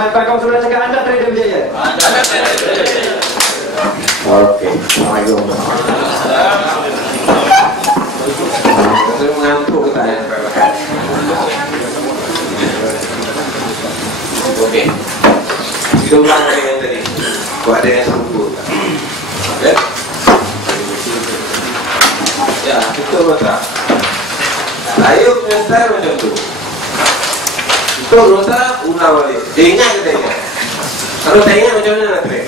Dengan Pak Kong sudah cakap anda trader berjaya. Oke. Assalamualaikum. Saya mengantuk kita ya. Oke. Kita ulang dari yang tadi. Kau ada yang sambut. Oke. Ya, betul betul. Ayo menyesuaikan macam tu. Itu dosa ulang balik. Dia ingat ke tak ingat? Kalau tak ingat macam mana nak track?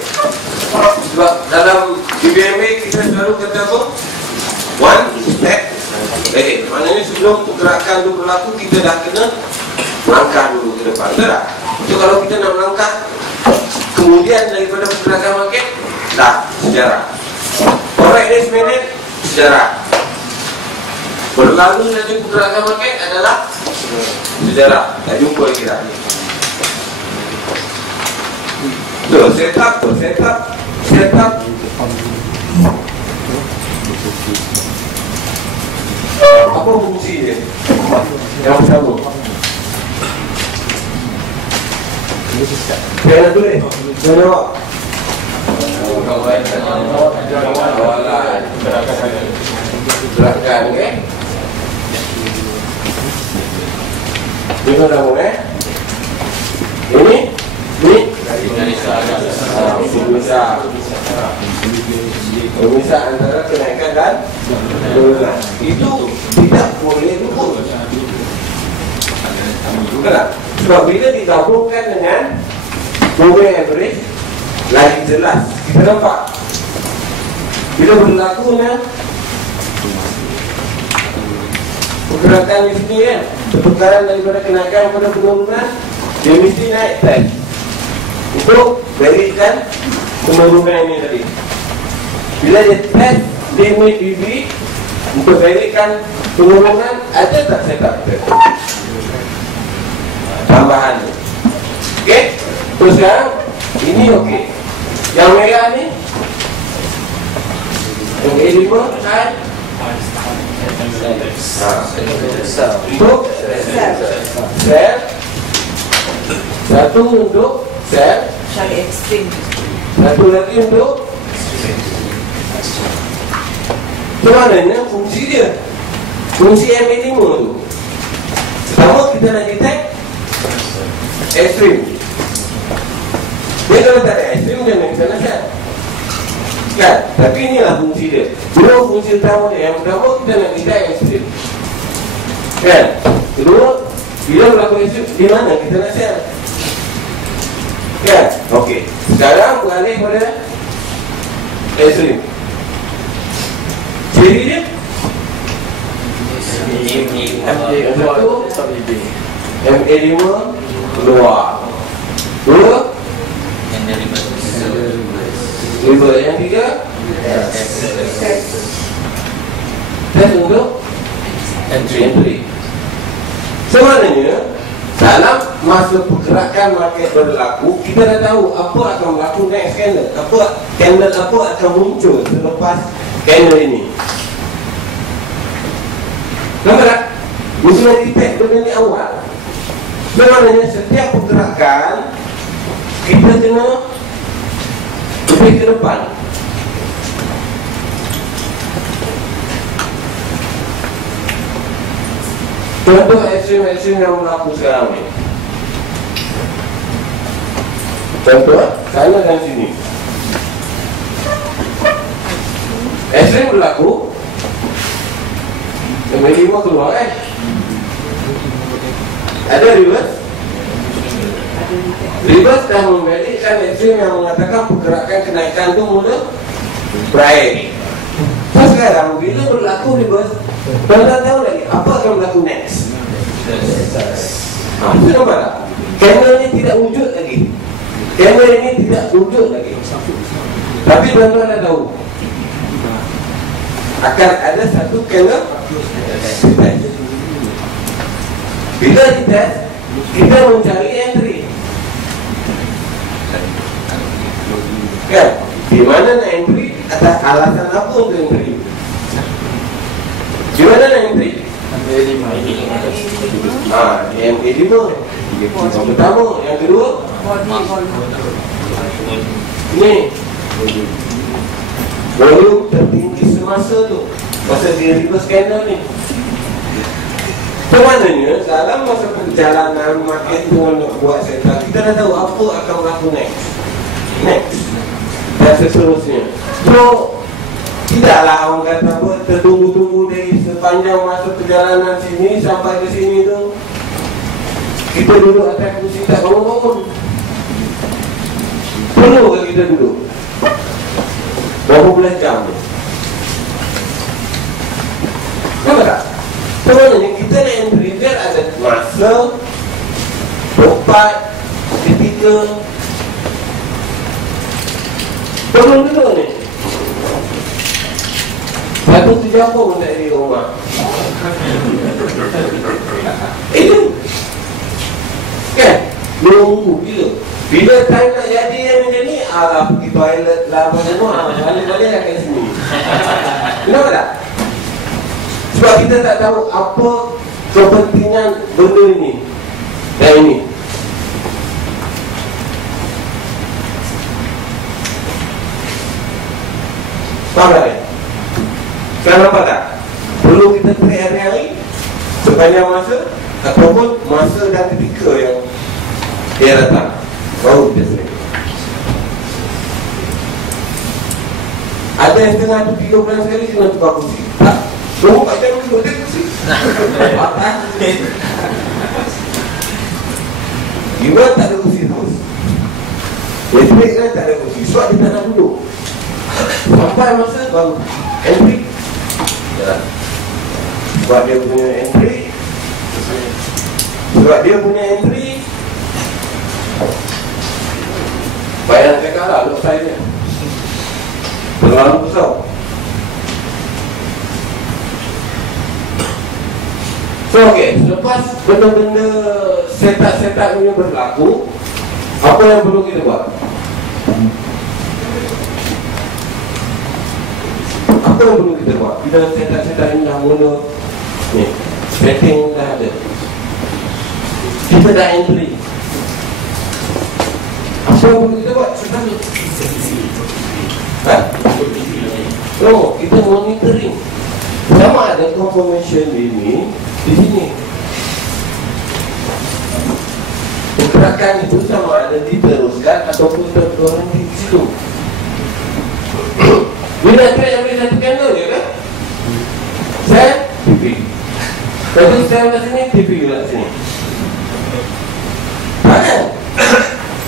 Sebab dalam BBMA kita selalu kata apa? One step ahead. Maknanya sebelum pergerakan itu berlaku, kita dah kena langkah dulu ke depan. Betul tak? So kalau kita nak melangkah kemudian daripada pergerakan market, dah sejarah. Korek this minute, sejarah. Berlalu saja pergerakan market adalah sejarah. Tak jumpa lagi dah. So, setup. Apa fungsi dia? Yang pertama. Jangan tulis. Jangan jawab. Gerakan, okey? Ini nama, Ini pemisah antara kenaikan dan penurunan. Itu tidak boleh luput. Bukan tak? Sebab bila digabungkan dengan moving average, lagi jelas kita nampak bila berlakunya pergerakan di sini kan, pertukaran daripada kenaikan kepada penurunan, dia mesti naik test untuk berikan penurunan ini tadi. Bila dia test limit BB untuk berikan penurunan, ada tak setup tambahan? Okey, terus sekarang ini okey. Yang merah ni, yang A5 kan? Untuk sel. Satu untuk sel. Syariah ekstrim. Satu lagi untuk sebenarnya fungsi dia. Fungsi MA5 tu. Pertama kita nak detect ekstrim. Dia kalau tak ada ekstrim jangan kita nak set. Kan? Tapi inilah fungsi dia. Dua fungsi utama dia. Yang pertama kita nak detect ekstrim. Kan? Kedua, bila berlaku ekstrim, di mana kita nak set? Kan? Okey. Sekarang beralih pada ekstrim. Ciri dia? MA5 keluar. Dua river. Yang tiga test untuk entry. Sebenarnya dalam masa pergerakan market berlaku, kita dah tahu apa akan berlaku next candle. Candle apa akan muncul selepas candle ini. Nampak tak? Mesti nak detect benda ni awal. Sebenarnya setiap pergerakan kita kena lebih ke depan. Contoh ekstrim yang berlaku sekarang ni. Contoh sana dan sini. Ekstrim berlaku, MA5 keluar kan? Ada reverse? Reverse dah membalikkan ekstrim yang mengatakan pergerakan kenaikan itu mula berakhir. So sekarang bila berlaku reverse, tuan-tuan tahu lagi apa akan berlaku next? Itu nampak tak? Candle ni tidak wujud lagi. Candle ini tidak wujud lagi. Tapi tuan-tuan dah tahu akan ada satu candle test. Bila di test, kita mencari entry. Kan? Di mana nak entry? Atas alasan apa untuk entry? Di mana nak entry? MA5. Yang pertama, yang kedua ni volume tertinggi semasa tu, masa dia reverse scanner ni. Sebenarnya dalam masa perjalanan market tu nak buat setup, kita dah tahu apa akan berlaku next dan seterusnya. So tidaklah orang kata apa, tertunggu-tunggu dari sepanjang masa perjalanan sini sampai ke sini tu kita duduk atas kursi tak bangun-bangun. Perlu ke kita duduk berapa belas jam ni? Nampak tak? Sebenarnya kita nak entry biar ada masa, tempat, ketika. Perlu duduk ni. Satu sejam pun tak di rumah. Itu kan? Nunggu bila? Bila time nak jadi yang macam ni, alah pergi toilet lah apa semua, balik-balik lah kat sini. Kenapa tak? Sebab kita tak tahu apa kepentingan benda ini dan ini. Faham tak? Sekarang nampak tak? Perlu kita track hari-hari sepanjang masa ataupun masa dan ketika yang dia datang, baru kita track. Ada yang tengah tu 3 bulan sekali kena tukar kursi. Tak? Tunggu 4 jam duduk dia kursi. Gimana tak ada kursi terus? Elektrik kan tak ada kursi, sebab dia tak nak duduk. Sampai masa baru entry. Jalan. Sebab dia punya entry. Bayang cakap lah look size dia terlalu besar. So ok, selepas benda-benda setup ini berlaku, apa yang perlu kita buat? Apa yang perlu kita buat? Bila setup ini dah mula ni, setting dah ada, kita dah entry. Apa yang perlu kita buat? Sebenarnya no, kita monitoring sama ada confirmation ini di sini. Pergerakan itu sama ada diteruskan ataupun terberhenti di situ. Bila saya ambil satu candle je kan, saya TV. Tapi saya kat sini, TV juga sini. Kan?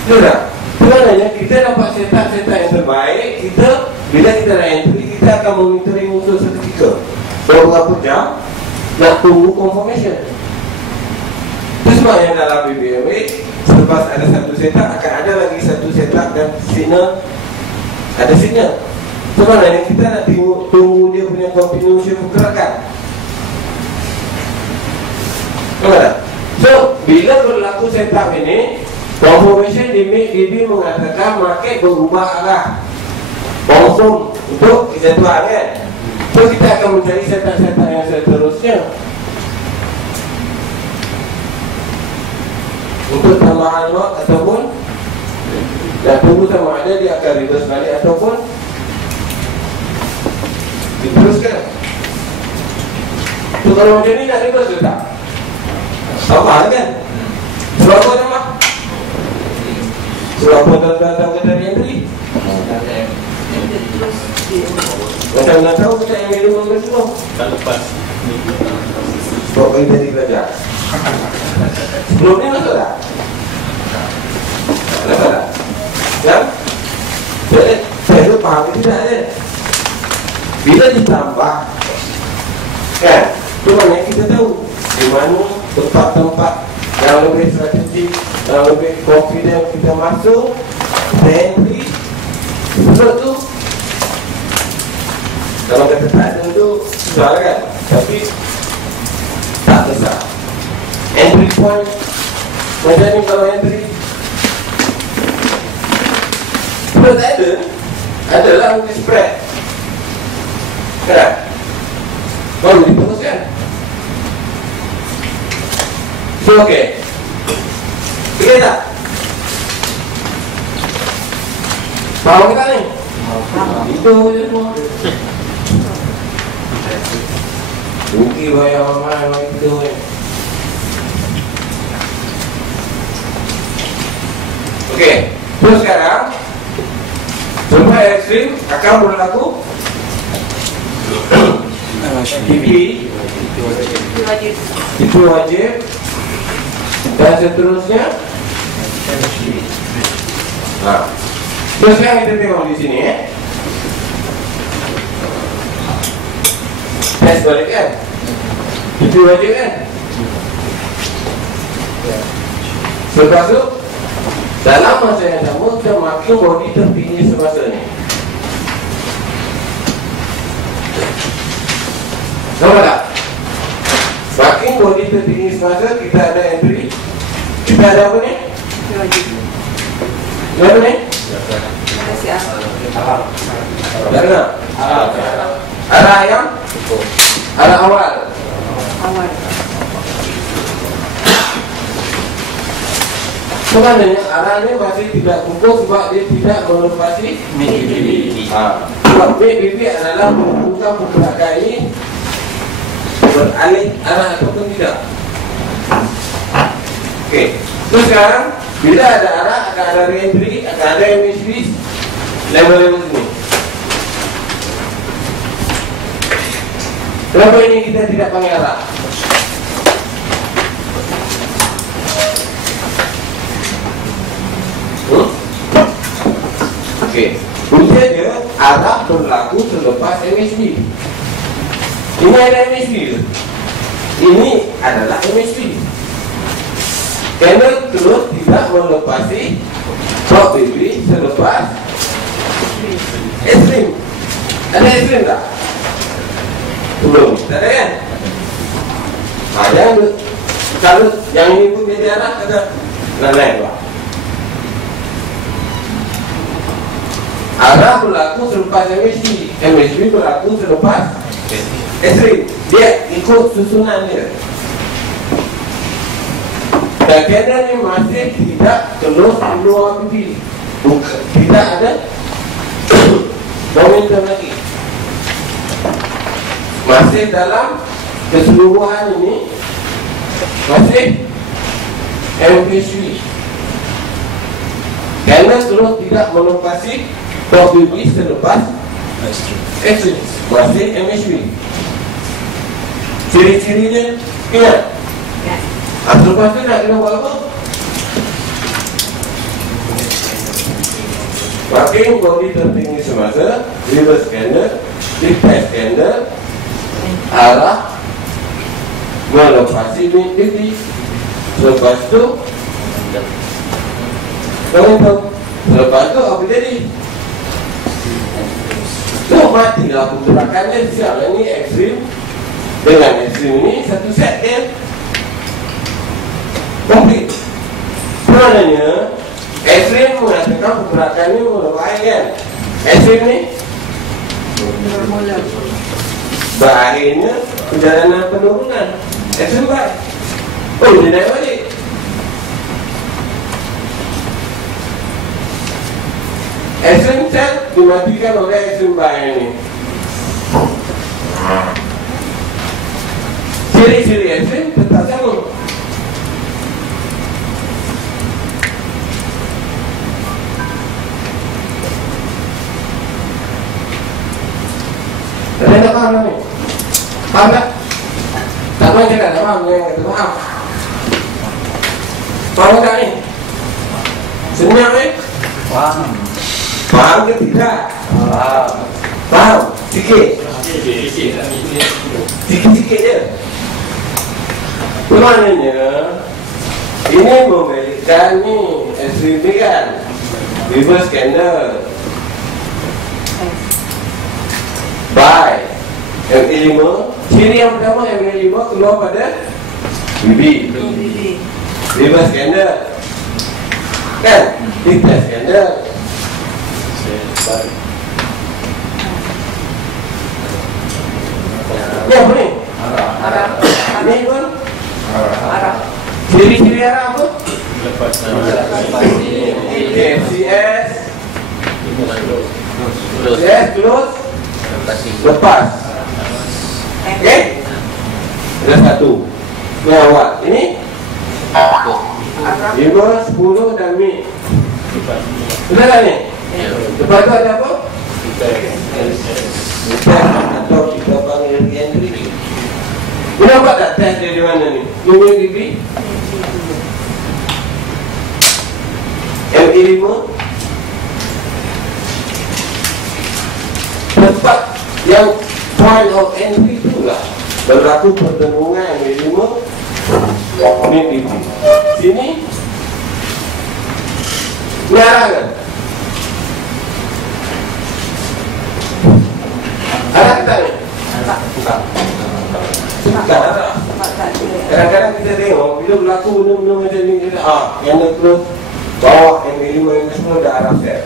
Sudah. Sebenarnya kita dapat setup yang terbaik. Kita bila kita dah entry, kita akan monitoring unsur seketika beberapa jam nak tunggu confirmation. Itu sebab yang dalam BBMA selepas ada satu setup akan ada lagi satu setup dan signal. Ada signal. Sebenarnya kita nak tunggu dia punya continuation pergerakan. Nampak tak? So, bila berlaku setup ini, confirmation di MACD mengatakan market berubah arah kosong untuk kejatuhan kan. So kita akan mencari setup-setup yang seterusnya untuk tambahan lot ataupun dan tunggu sama ada dia akan reverse balik ataupun diteruskan. So kalau macam ni nak reverse ke tak? Sama kan? Sebab apa nama? Sebab apa datang ke dari entry? Macam nak tahu kita yang minum ke semua? Tak lepas. Sebab kita jadi belajar. Sebelum ni masuk tak? Kenapa tak? Ya? Saya tu faham ke tidak kan? Bila ditambah kan? Itu maknanya kita tahu di mana tempat-tempat yang lebih strategik, yang lebih confident kita masuk, kita entry. Sebab tu kalau kata tak ada tu susah kan? Tapi tak besar. Entry point macam ni kalau entry kalau tak ada, adalah untuk spread kan? Baru diteruskan. So ok, Clear tak? Faham kita ni? Itu je semua. Rugi bayar orang itu ni. Okey, terus sekarang semua ekstrim akan berlaku. TV itu wajib dan seterusnya. Nah, terus sekarang kita tengok di sini tes balik kan? Itu wajib kan? Lepas tu dalam masa yang sama kita makin body tertinggi semasa ni. Sama tak? Makin body tertinggi semasa kita ada entry. Kita ada apa ni? Apa ni? Darah. Arah yang? Arah awal. Sebenarnya arahnya masih tidak kukuh sebab dia tidak melepasi BBB. Sebab BBB adalah menentukan pergerakan ini beralih arah ataupun tidak. Okey. Terus sekarang bila ada arah akan ada re-entry, akan ada emission level-level ini. Kenapa ini kita tidak panggil arah? Okey, ujiannya arah berlaku selepas MSB. Ini ada MSB. Ini adalah MSB. Candle terus tidak melepasi top BB selepas ekstrim. Ada ekstrim tak? Belum. Tak ada kan? Ada. Kalau yang ini pun jadi arah ada lain lah. Arah berlaku selepas MSB. MSB berlaku selepas ekstrim. Dia ikut susunan dia. Dan candle ni masih tidak close di luar BB. Tidak ada momentum lagi. Masih dalam keseluruhan ini masih MSB. Candle terus tidak melepasi top BB selepas ekstrim. Masih MSB. Ciri-cirinya ingat. Lepas tu nak kena buat apa? Makin body tertinggi semasa, reverse candle, reverse candle, arah melepasi BB. Lepas tu momentum. Lepas tu apa jadi? Tu matilah pergerakannya. Siapa ni ekstrim dengan ekstrim ni satu set kan? Komplit. Sebenarnya ekstrim mengatakan pergerakan ni mulai kan? Ekstrim ni berakhirnya perjalanan penurunan. Ekstrim baik. Oh, dia naik balik. Ekstrim set dimatikan oleh ekstrim baik ni. Ciri-ciri ekstrim tetap sama. Ada tak faham ni? Faham tak? Tak boleh cakap tak faham. Yang kata faham. Faham tak ni? Senyap ni? Faham. Faham ke tidak? Faham. Faham? Sikit? Sikit-sikit je. Maknanya ini membalikkan ni ekstrim ni kan? Reverse candle buy MA5. Ciri yang pertama MA5 keluar pada BB. Reverse candle kan? Reverse candle ni apa ni? Arah. Ni pun arah. Ciri-ciri arah apa? CS close lepas. Oke, ada satu ini awal, ini 5, 10 dan mi. Benar tak ni? Lepas tu ada apa? Atau kita panggil entry. Ini nampak tak test dia di mana ni? Ini degree ME5 tempat yang point of entry itulah berlaku pertemuan ME5 ini degree. Sini nyarang kan? Ada tak ni? Kadang-kadang kita tengok bila berlaku benda-benda macam ni, yang terus bawa ME5 yang semua dah arah sel.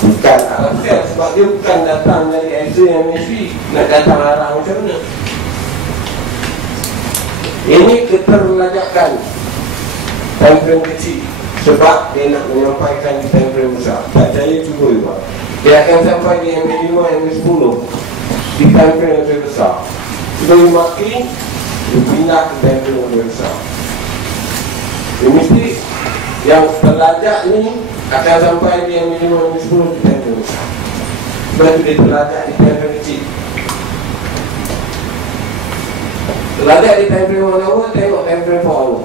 Bukan arah sel sebab dia bukan datang dari X-ray MSV, nak datang arah macam mana. Ini keterlajakan time frame kecil sebab dia nak menyampaikan di time frame besar. Tak percaya cuba juga. Dia akan sampai di ME5, ME10 di time frame yang lebih besar. Kita makin dia pindah ke time frame yang lebih besar. Dia mesti yang terlajak ni akan sampai di ME5, ME10 di time frame besar. Sebab itu dia terlajak di time frame kecil. Terlajak di time frame 1 hour, tengok time frame 4 hour.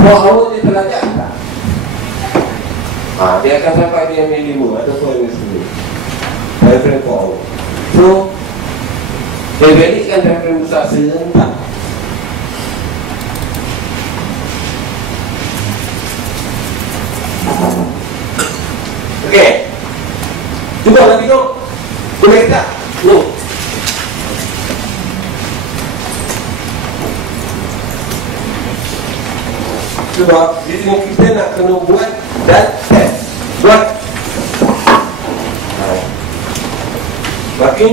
4 hour dia terlajak tak? Dia akan sampai di ME5 ataupun ME10 time frame 4 hour. So dia balikkan time frame besar serentak. Okey, cuba lagi tengok. Boleh tak? Ni sebab di sini kita nak kena buat dan test. Buat makin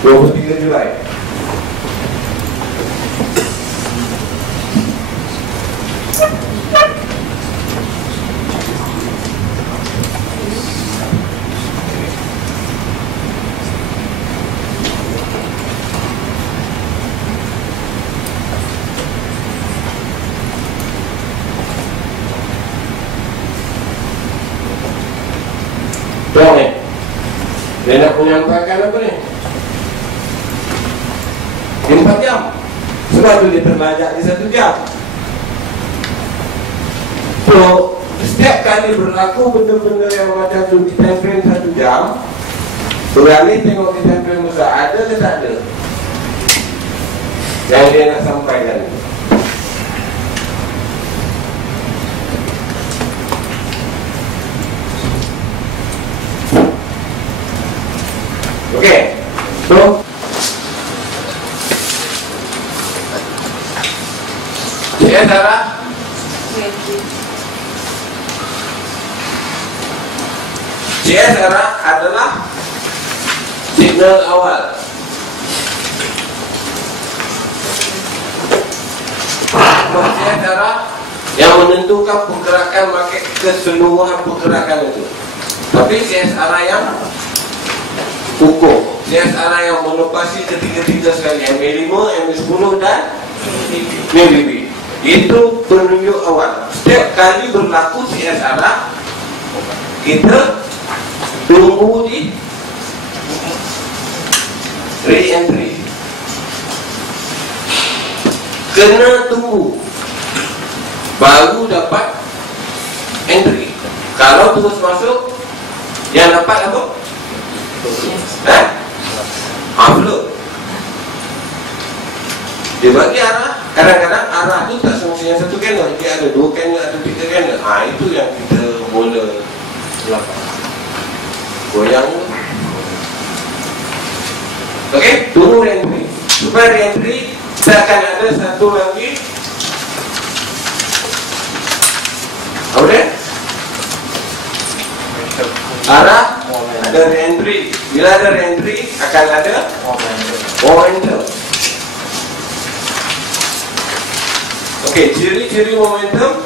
23 Julai. Tengok ni, dia nak menyampaikan apa ni? 4 jam. Sebab tu dia terlajak di 1 jam. So, setiap kali berlaku benda-benda yang macam tu di time frame 1 jam, berani tengok di time frame besar, ada ke tak ada yang dia nak sampaikan. Okey, so dia adalah signal awal. Maksudnya adalah yang menentukan pergerakan market keseluruhan pergerakan itu. Tapi CSR yang hukum, CSR yang melepasi ketiga-tiga sekali, ME5, ME10 dan ME5. Itu penunjuk awal. Setiap kali berlaku CSR, kita tunggu di re-entry. Kena tunggu baru dapat entry. Kalau terus masuk, yang dapat apa? Upload. Dia bagi arah. Kadang-kadang arah tu tak semestinya satu channel. Dia ada 2 channel, ada 3 channel. Itu yang kita mula goyang. Okey, tunggu re-entry. Supaya re-entry, kita akan ada satu lagi. Apa dia? Arah, ada re-entry. Bila ada re-entry, akan ada momentum. Okey, ciri-ciri momentum.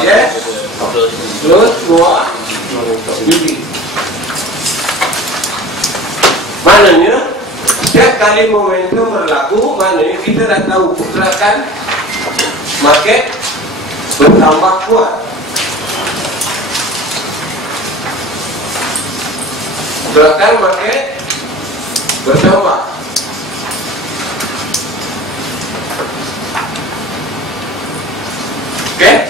Yes. Terus keluar bibi. Maknanya setiap kali momentum berlaku, maknanya kita dah tahu pergerakan market bertambah kuat. Pergerakan market bertambah. Okay?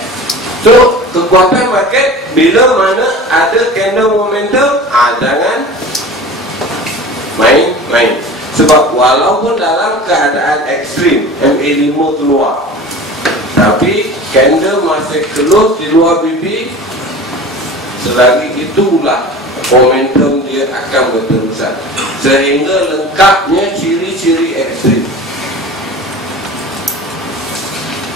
So, kekuatan market bila mana ada candle momentum, jangan main-main. Sebab walaupun dalam keadaan ekstrim MA5 keluar, tapi candle masih close di luar BB, selagi itulah momentum dia akan berterusan sehingga lengkapnya ciri-ciri ekstrim.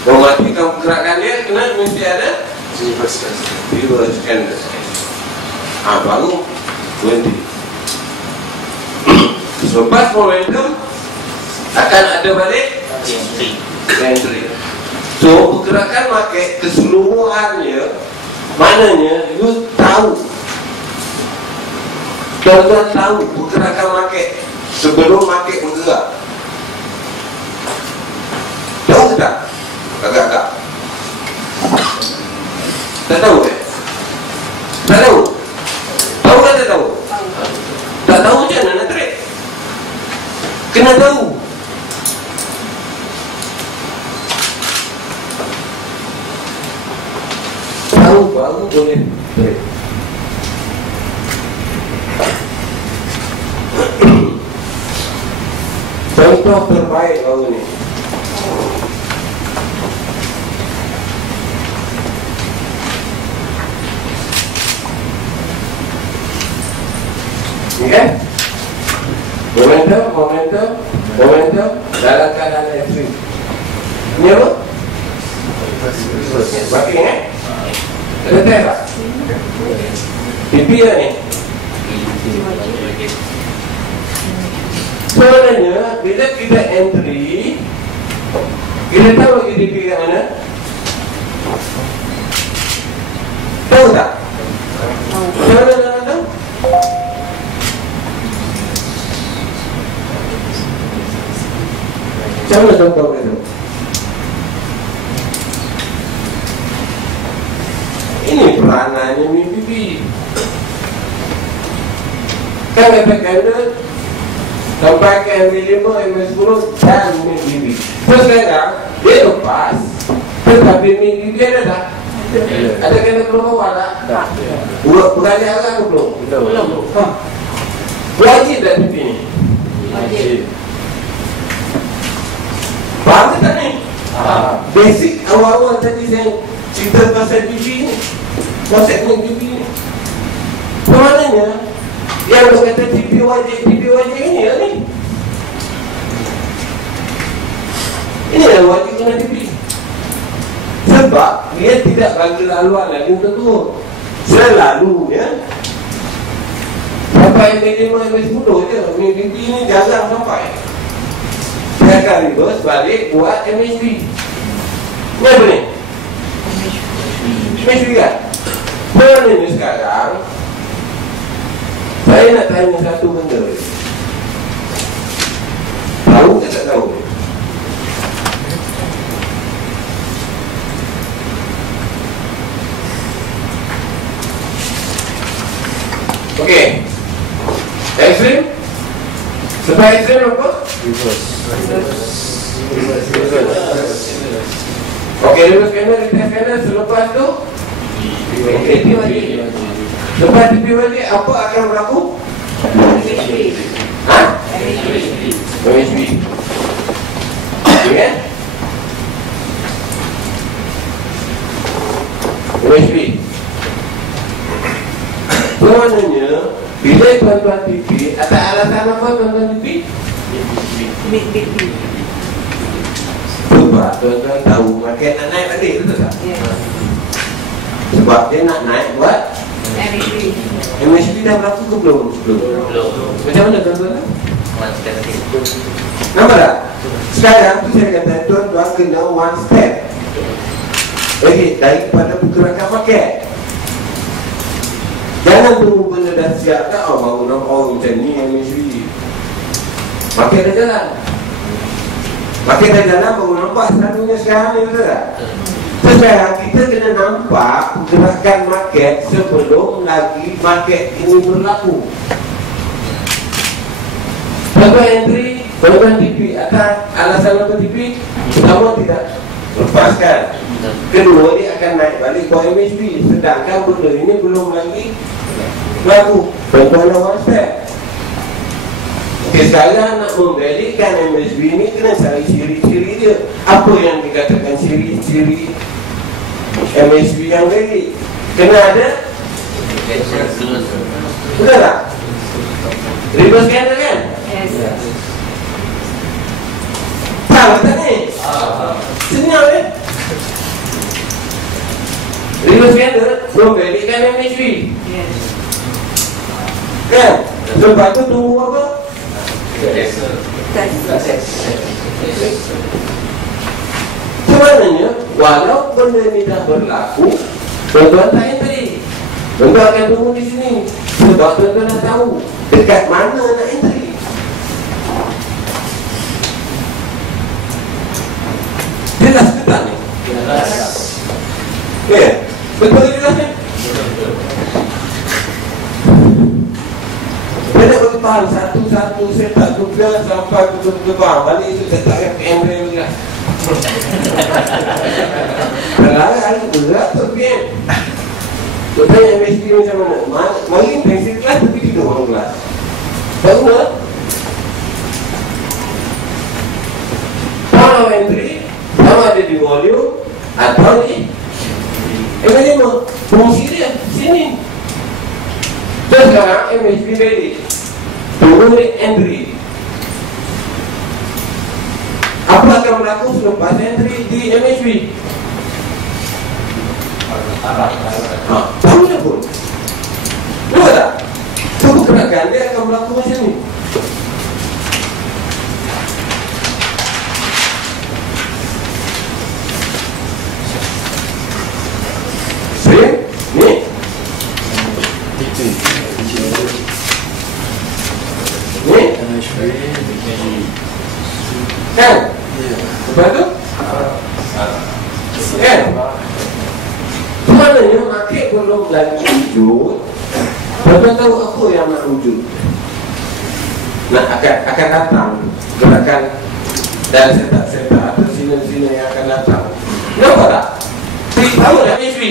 Mematikan pergerakan dia, kena mesti ada reverse candle. Baru berhenti. Selepas momentum akan ada balik entry. So pergerakan market keseluruhannya, maknanya you tahu, tuan-tuan tahu pergerakan market sebelum market bergerak. Tahu tak? Agak-agak tak tahu tak tahu? Tahu kan tak tahu? Tak tahu macam mana nak trade? Kena tahu. Tahu baru boleh trade. Contoh terbaik baru ni, okay? Momentum dalam keadaan ekstrim. Ini apa? Makin ada test tak? TP lah ni. Sebenarnya bila kita entry, kita tahu lagi TP kat mana? Tahu tak? Tahu? Macam mana contoh itu? Ini peranannya mimpi. Kan kata candle sampai ke MA5, MA10 dan mimpi. Terus sekarang dia lepas, tetapi mimpi ada tak? Ada candle keluar bawah tak? Berani arah ke belum? Belum. Wajib tak mimpi ni? Wajib. Faham tak ni? Basic awal-awal tadi saya cerita pasal BB ni, konsepnya BB ni. Maknanya yang berkata TP wajib ini lah ni. Ini yang wajib kena TP. Sebab dia tidak bagi laluan lagi untuk turun. Selalunya sampai MA5, MA10 je. BB ni jarang sampai. Dia akan reverse balik buat MHB. Ini apa ni? MHB kan? Maknanya sekarang saya nak tanya satu benda. Tahu ke tak tahu? Okey. Ekstrim? Sebab ekstrim apa? Reverse. Okey, reverse candle, retest candle. Selepas tu TP balik. Lepas TP balik, apa akan berlaku? MHB. MHB. Okay? MHB. Maknanya bila tuan-tuan TP, ada alasan apa tuan-tuan TP? Sebab tuan-tuan tahu market nak naik balik, betul tak? Sebab dia nak naik buat MHB dah berlaku ke belum? Belum. Macam mana tuan-tuan? Nampak tak? Sekarang tu saya kata tuan-tuan kena one step. Daripada pergerakan paket. Jangan tunggu benda dah siap tak? Baru nampak macam ni MSV. Paket dah jalan. Paket dah jalan baru nampak selalunya sekarang ni, betul tak? Sekarang kita kena nampak pergerakan market sebelum lagi market ini berlaku. Tuan-tuan entry, tuan-tuan TP. Atas alasan apa TP? Pertama tidak lepaskan. Kedua dia akan naik balik ke MSB. Sedangkan benda ini belum lagi berlaku. Tuan-tuan one step. Okay, sekarang nak membalikan MSB ini kena cari ciri-ciri dia. Apa yang dikatakan ciri-ciri MSB yang valid? Kena ada betul tak? Reverse candle kan? Yes. Tahu tak ni? Senyap kan? Reverse candle memvalidkan MSB. Yes. Kan? Lepas tu tunggu apa? Sebenarnya walau benda ini dah berlaku, tuan-tuan tak entry. Tuan-tuan akan tunggu di sini sebab tuan-tuan dah tahu dekat mana nak entry. Jelas ke tak ni? Jelas. Ya, betul jelas ni? Bila aku faham satu-satu saya tak juga sampai betul-betul faham. Balik itu saya takkan ke Emre juga. Kalau ada berat tu biar. Lepas MSB macam mana? Mungkin pensil kelas tapi tidur orang kelas. Baru tak? Kalau entry sama ada di volume atau di MSB fungsi dia sini. Terus sekarang MSB valid. Tunggu di entry. Apa akan berlaku selepas entry di MSB? Tahu dia pun. Nampak tak? Tunggu gerakan dia akan berlaku macam ni. Sering? Ni? Ni? Kan? Lepas tu? Kan? Sebenarnya market belum lagi wujud. Tuan-tuan tahu apa yang nak wujud? Nah, akan datang gerakan dan setak-setak atau sina-sina yang akan datang. Nampak tak? Tahu tak MSB?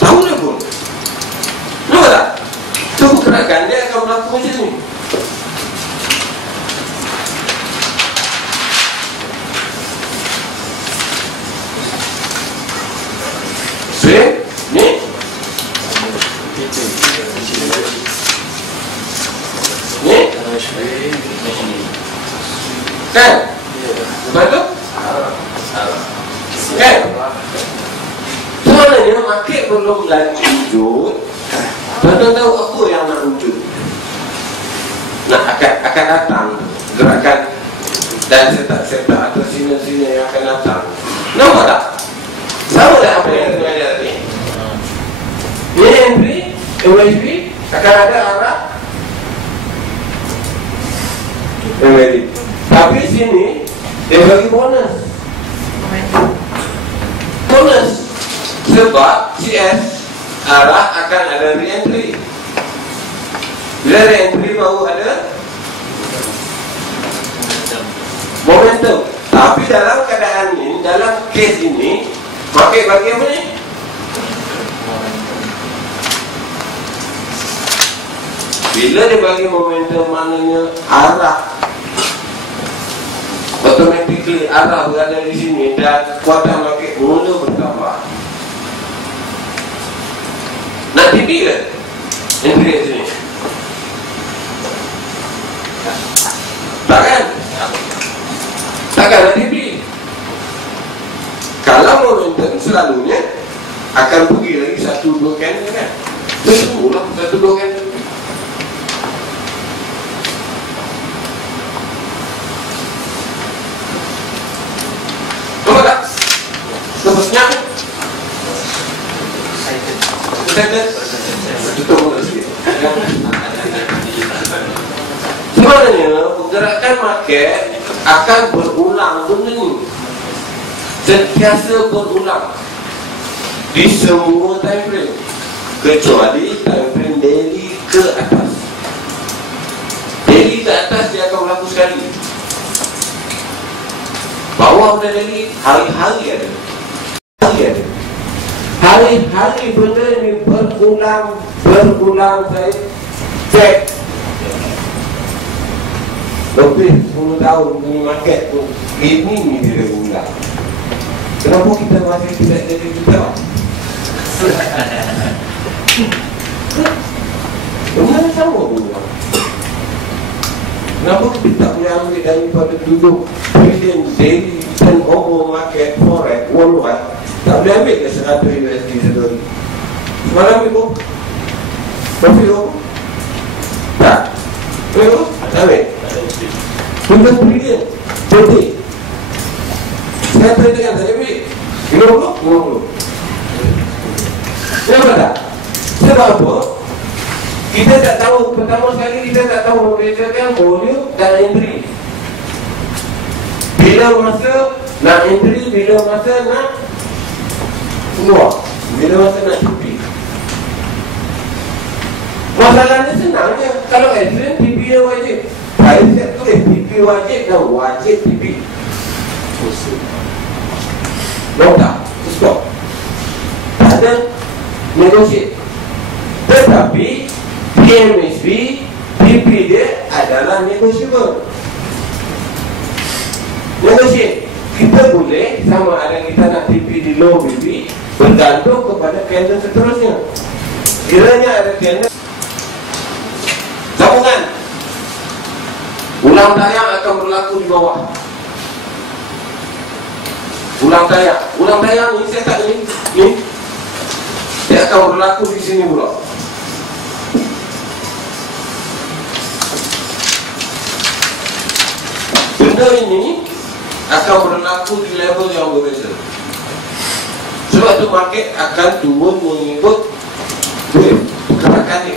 Tahu dia pun. Nampak tak? Tunggu gerakan dia akan berlaku macam ni. Ni? Ni? Kan? Lepas tu? Kan? Sebenarnya market belum lagi wujud. Tuan-tuan tahu apa yang nak wujud? Nah, akan datang gerakan dan setak-setak atau sina-sina yang akan datang. Nampak tak? Sama tak apa yang kita ajar tadi? Ini entry, MSB akan ada arah MSB. Tapi sini dia bagi bonus. Bonus sebab CS arah akan ada re-entry. Bila re-entry baru ada momentum. Tapi dalam keadaan ini, dalam case ini, pakai bagi apa ni? Bila dia bagi momentum, maknanya arah, automatically arah berada di sini dan kekuatan market mula bertambah. Nak tipi ke? Entry kat sini. Takkan? Takkan nak tipi. Kalau momentum selalunya akan pergi lagi 1-2 candle kan. Terus lah 1-2 candle. Persen tutup mulut sikit. Sebenarnya pergerakan market akan berulang benda ni, sentiasa berulang di semua time frame kecuali time frame daily ke atas. Daily ke atas dia akan berlaku sekali. Bawah pada daily hari-hari ada. Hari-hari benda ni berulang saya cek lebih 10 tahun ni market pun ini dia berulang. Kenapa kita masih tidak jadi juga? Benda sama berulang. Kenapa kita tak boleh ambil daripada duduk presiden daily dan over market forex worldwide? Tak boleh ambil ke 100 USD sehari? Semalam itu profit tu? Tak? Boleh tu? Tak ambil? Benda presiden jadi saya dengan saya ambil 50? Kenapa tak? Sebab apa? Kita tak tahu, pertama sekali kita tak tahu membezakan volume dan entry. Bila masa nak entry, bila masa nak keluar, bila masa nak cuti. Masalahnya senang je. Kalau entry, TP dia wajib. Saya siap tulis TP wajib dan wajib TP. Nota, stop. Tak ada negotiate. Tetapi PMSB, PP dia adalah negotiable. Negotiate. Kita boleh sama ada kita nak TP di low PP bergantung kepada candle seterusnya. Kiranya ada candle sambungan, ulang tayang akan berlaku di bawah. Ulang tayang ni saya tak ni dia akan berlaku di sini pula. Benda ini akan berlaku di level yang berbeza. Sebab tu market akan turun mengikut pergerakan ni.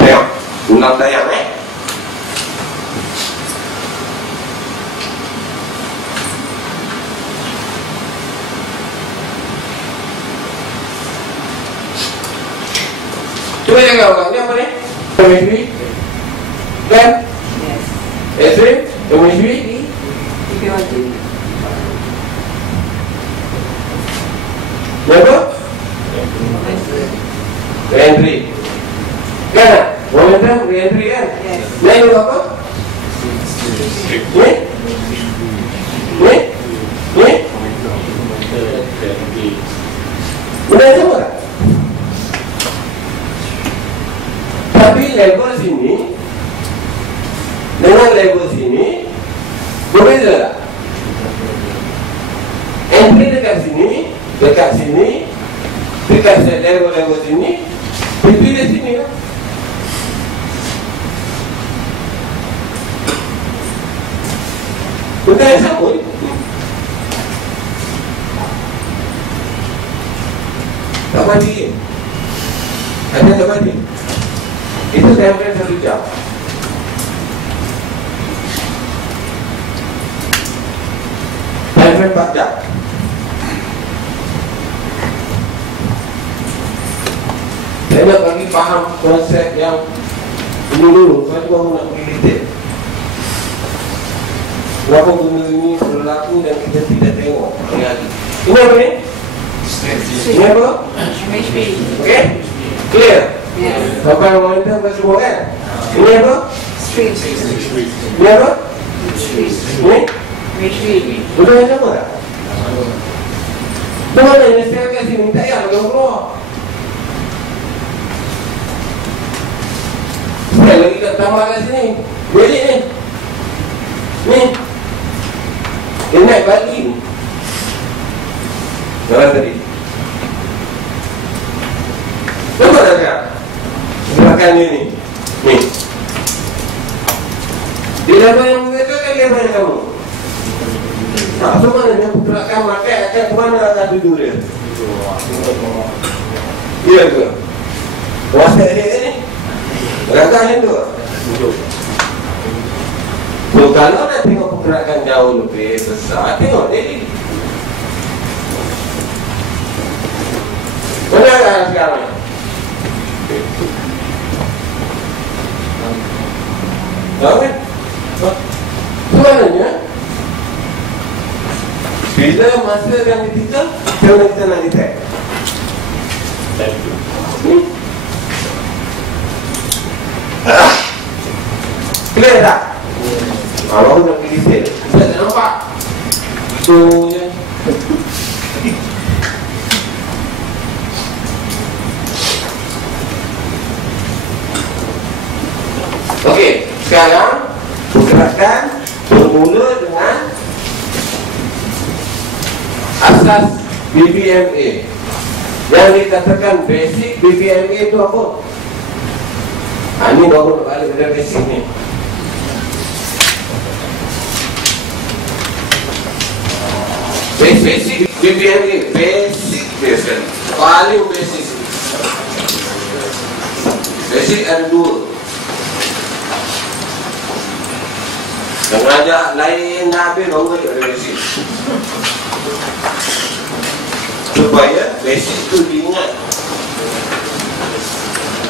Tengok, ulang tayang Cuba jangan orang ni apa ni? MSB? Kan? Yes. SM? MSB? TP1. Berapa? Re-entry. Kan tak? Momentum re-entry kan? Yes. Lain itu apa? Ni? Ni? Ni? Benda sama tak? Tapi level sini dengan level sini berbeza tak? Entry dekat sini, dekat level sini, PP di sini kan? Benda yang sama ni. Tak mati. Ada tak mati? Itu saya ambil 1 jam. Saya ambil 4 jam. Saya nak bagi faham konsep yang ini dulu. Saya baru nak pergi detail. Kenapa benda ini berlaku dan kita tidak tengok lagi. Ini apa ni? Ini apa? Okey? Clear? Yes. Sampai momentum ke semua kan? Ini apa? Street. Ini apa? Street. Ini? Betul yang sama tak? Bagaimana ini saya kat sini? Tak payah bagi keluar. Saya lagi tak tambah kat sini. Boleh ni. Ni. Dia naik balik ni. Jangan tadi. Betul tak? Gerakan ni. Ni. duduk dia? Iya ke? Puasa dia ni? Belakang tu? Duduk. So, kalau nak tengok pergerakan jauh lebih besar, tengok dia ni. Mana kan sekarang ni? Tahu kan? Sebenarnya bila masa yang ketika kita nak detect clear tak? Kalau nak pergi detail kita tak nampak itu je. Okey, sekarang pergerakan bermula dengan asas BBMA. Yang dikatakan basic BBMA itu apa? Ini baru nak balik pada basic ni. Basic BBMA, basic basic, paling basic. Basic ada dua. Mengajak lain habis baru ada basic. Supaya basic tu diingat.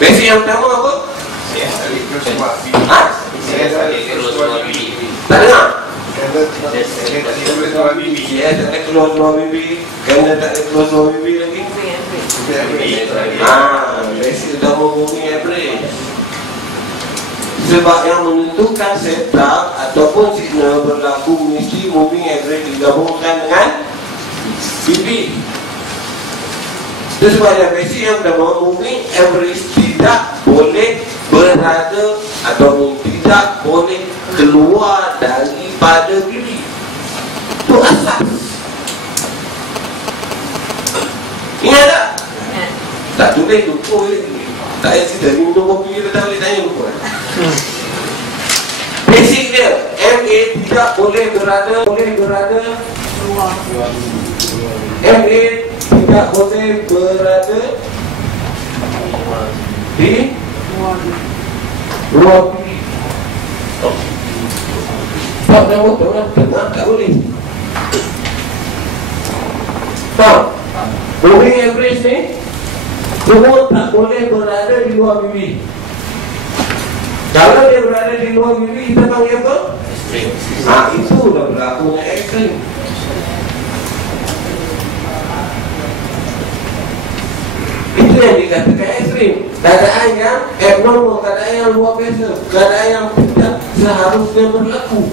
Basic yang pertama apa? Ha? Tak dengar? Tak ada keluar bibi. Kena tak ada keluar bibi lagi. Basic utama moving average. Sebab yang menentukan setup ataupun signal berlaku mesti moving average digabungkan dengan BB. Itu sebabnya basic yang pertama, moving average tidak boleh berada atau tidak boleh keluar daripada BB. Itu asas. Ingat tak? Tak tulis lupa je. Tak payah cerita, minum kopi dia tak boleh tanya lupa. Basic dia, MA tidak boleh berada MA tidak boleh berada di luar BB. Tak ada betul lah, benar tak boleh. Tak, moving average ni semua tak boleh berada di luar BB. Kalau dia berada di luar BB, kita panggil apa? Ekstrim. Itu dah berlaku dengan ekstrim. Itu yang dikatakan ekstrim. Keadaan yang abnormal, keadaan yang luar biasa, keadaan yang tidak seharusnya berlaku.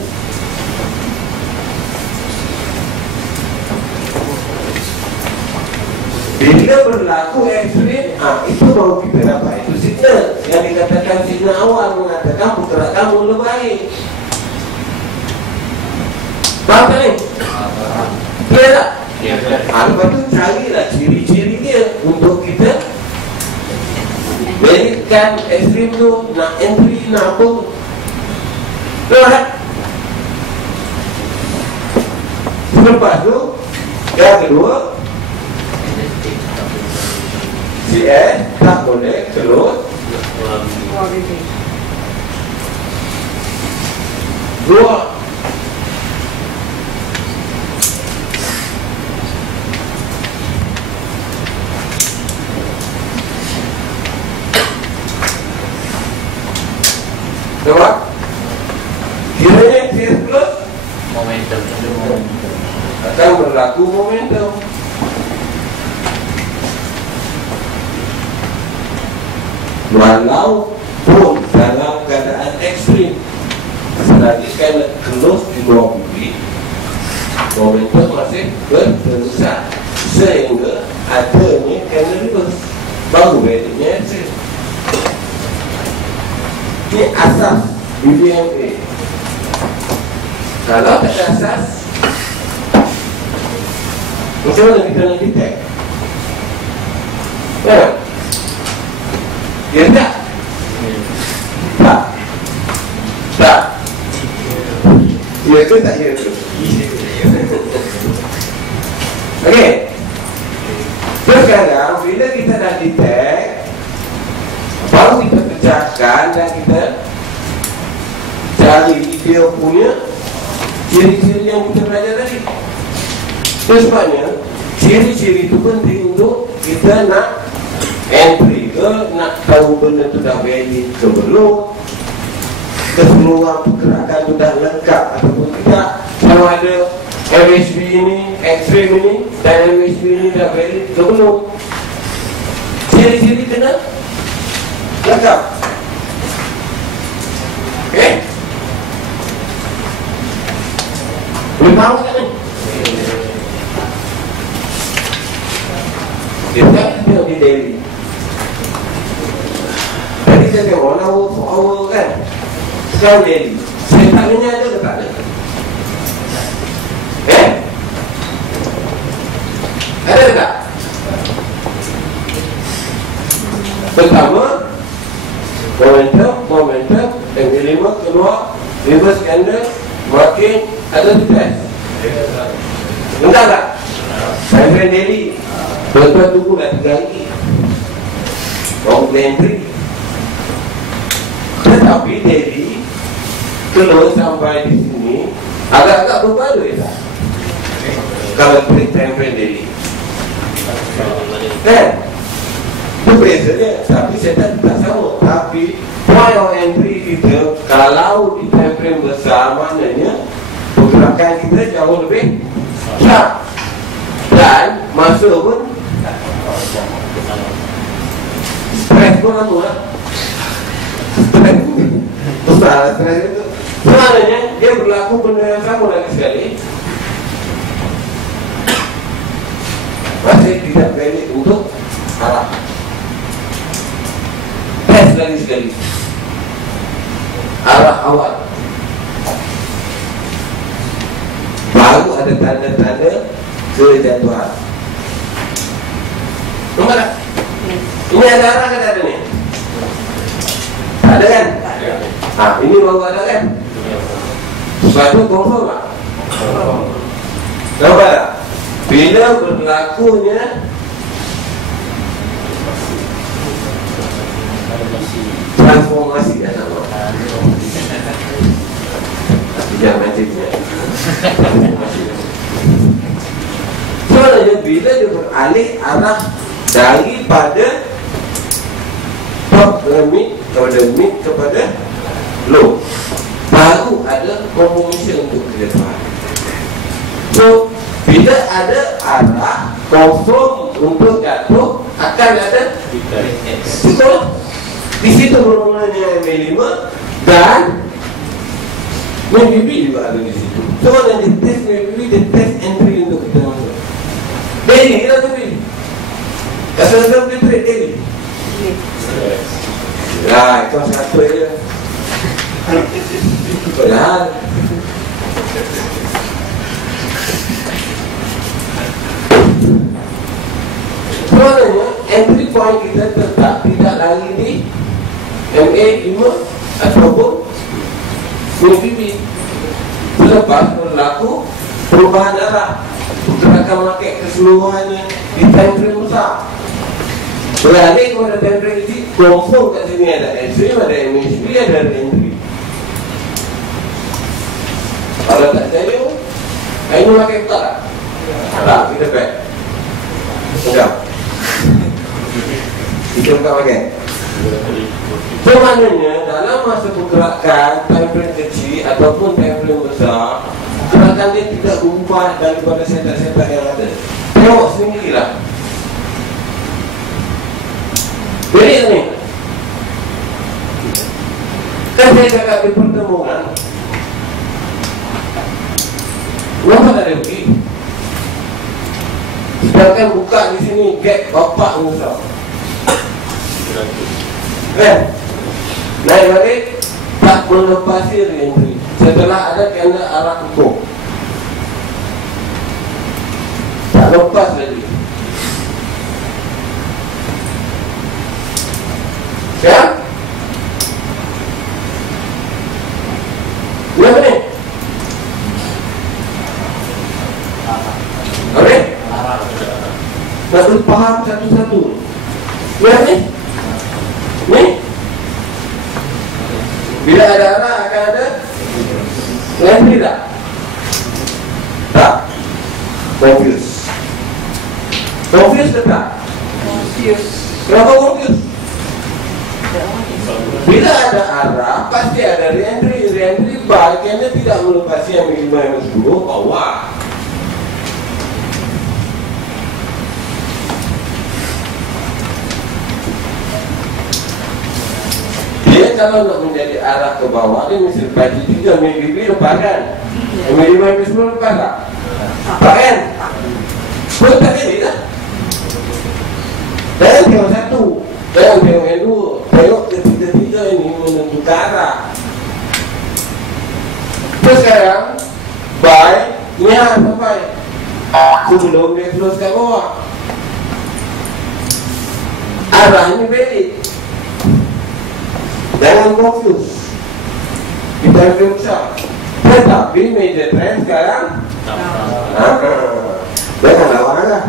Bila berlaku ekstrim, itu baru kita dapat itu signal. Yang dikatakan signal awal mengatakan pergerakan mula baik. Faham tak ni? Clear tak? Lepas tu carilah ciri-ciri dia untuk kita berikan ekstrim tu, nak entry, nak apa. Lihat. Lepas tu yang kedua, CS tak boleh keluar dua. Nampak? Kiranya CS plus momentum akan berlaku momentum. Walaupun dalam keadaan ekstrim, selagi kena close di luar BB, momentum masih berterusan sehingga adanya kena reverse, baru bedanya ekstrim. Ini asas BBMA. Kalau tak ada asas, macam mana kita nak detect? Ya? Ya tak? Tak. Tak. Ya ke tak ya ke? Okey. Sekarang bila kita dah detect, baru kita pecahkan dan kita cari dia punya ciri-ciri yang kita belajar tadi. Sebabnya ciri-ciri itu penting untuk kita nak entry ke, nak tahu benda tu dah valid ke belum, keseluruhan pergerakan tu dah lengkap ataupun tidak, sama ada LHB ini, X-ray ini dan LHB ini dah valid ke belum. Ciri-ciri kena lengkap. Okay? Boleh faham tak ni? Dia tengok di daily. Tadi saya tengok one hour, 4 hour kan. Sekarang daily. Saya tanya ada ke tak ada? Ada ke tak? Pertama, momentum yang kelima keluar reverse candle makin ada test. Enggak tak? Saya friend daily. Tuan-tuan tunggu dah 3 hari baru boleh entry. Tetapi daily kalau sampai di sini agak-agak berbalik tak? Kalau break time frame daily berbeza dia. Tapi saya tak sama. Tapi point of entry kita kalau di time frame besar, maknanya pergerakan kita jauh lebih sharp dan masa pun stres pun lama lah. Stres besar stres itu. Sebenarnya dia berlaku benda yang sama lagi sekali. Masih tidak valid untuk arah. Tes lagi sekali arah awal. Baru ada tanda-tanda kejatuhan. Nampak tak? Ini ada arah kan ada ni? Ada kan? Ini baru ada kan? Sesuatu confirm tak? Nampak tak? Bila berlakunya transformasi kan nama. Jangan macamnya. Soalnya bila dia beralih arah daripada top mid kepada mid kepada low, baru ada confirmation untuk kejatuhan. So bila ada arah confirm untuk jatuh, akan ada betul. Di situ bermulanya MA5 dan MABB juga ada di situ. So yang di test MABB, di test entry untuk kita masuk. Daily kita pilih. Kadang-kadang boleh trade daily. Ya, itu satu je. Padahal sebenarnya entry point kita tetap tidak lagi di MA5 ataupun MABB. Selepas berlaku perubahan arah, pergerakan market keseluruhannya di time frame besar, beralih kepada time frame ini, confirm kat sini ada extreme, ada MACD, ada entry. Kalau tak jadi, ini market buka tak? Tak, kita back. Enggak. Kita buka market. So maknanya dalam masa pergerakan time frame kecil ataupun time frame besar, pergerakan dia tidak berubah daripada setup-setup yang ada. Tengok sendirilah. Jadi ni kan saya cakap di pertemuan, kenapa tak ada pergi? Sedangkan buka di sini gap bapak besar. Naik balik tak melepasi reentry setelah ada candle arah hukum, tak lepas lagi. Ya? Kenapa ni? Okey? Nak lupa faham satu-satu. Ya ni? Ni? Bila ada arah akan ada entry tak? Tak? Confuse. Confuse ke tak? Kenapa confuse? Bila ada arah pasti ada re-entry. Re-entry bahagiannya tidak melokasi yang -10 bawah. Dia kalau nak menjadi arah ke bawah, dia mesti lepas 3 MB lepas kan? MB5 MB10 lepas tak? Tak kan? Pun tak jadi tak? Jangan tengok satu, jangan tengok yang dua. Tengok ketiga-tiga ini menentukan arah. Terus sekarang by, ni sampai sebelum dia close kat bawah, arahnya balik. Jangan confuse. Kita frame besar. Tetapi major trend sekarang jangan lawan arah.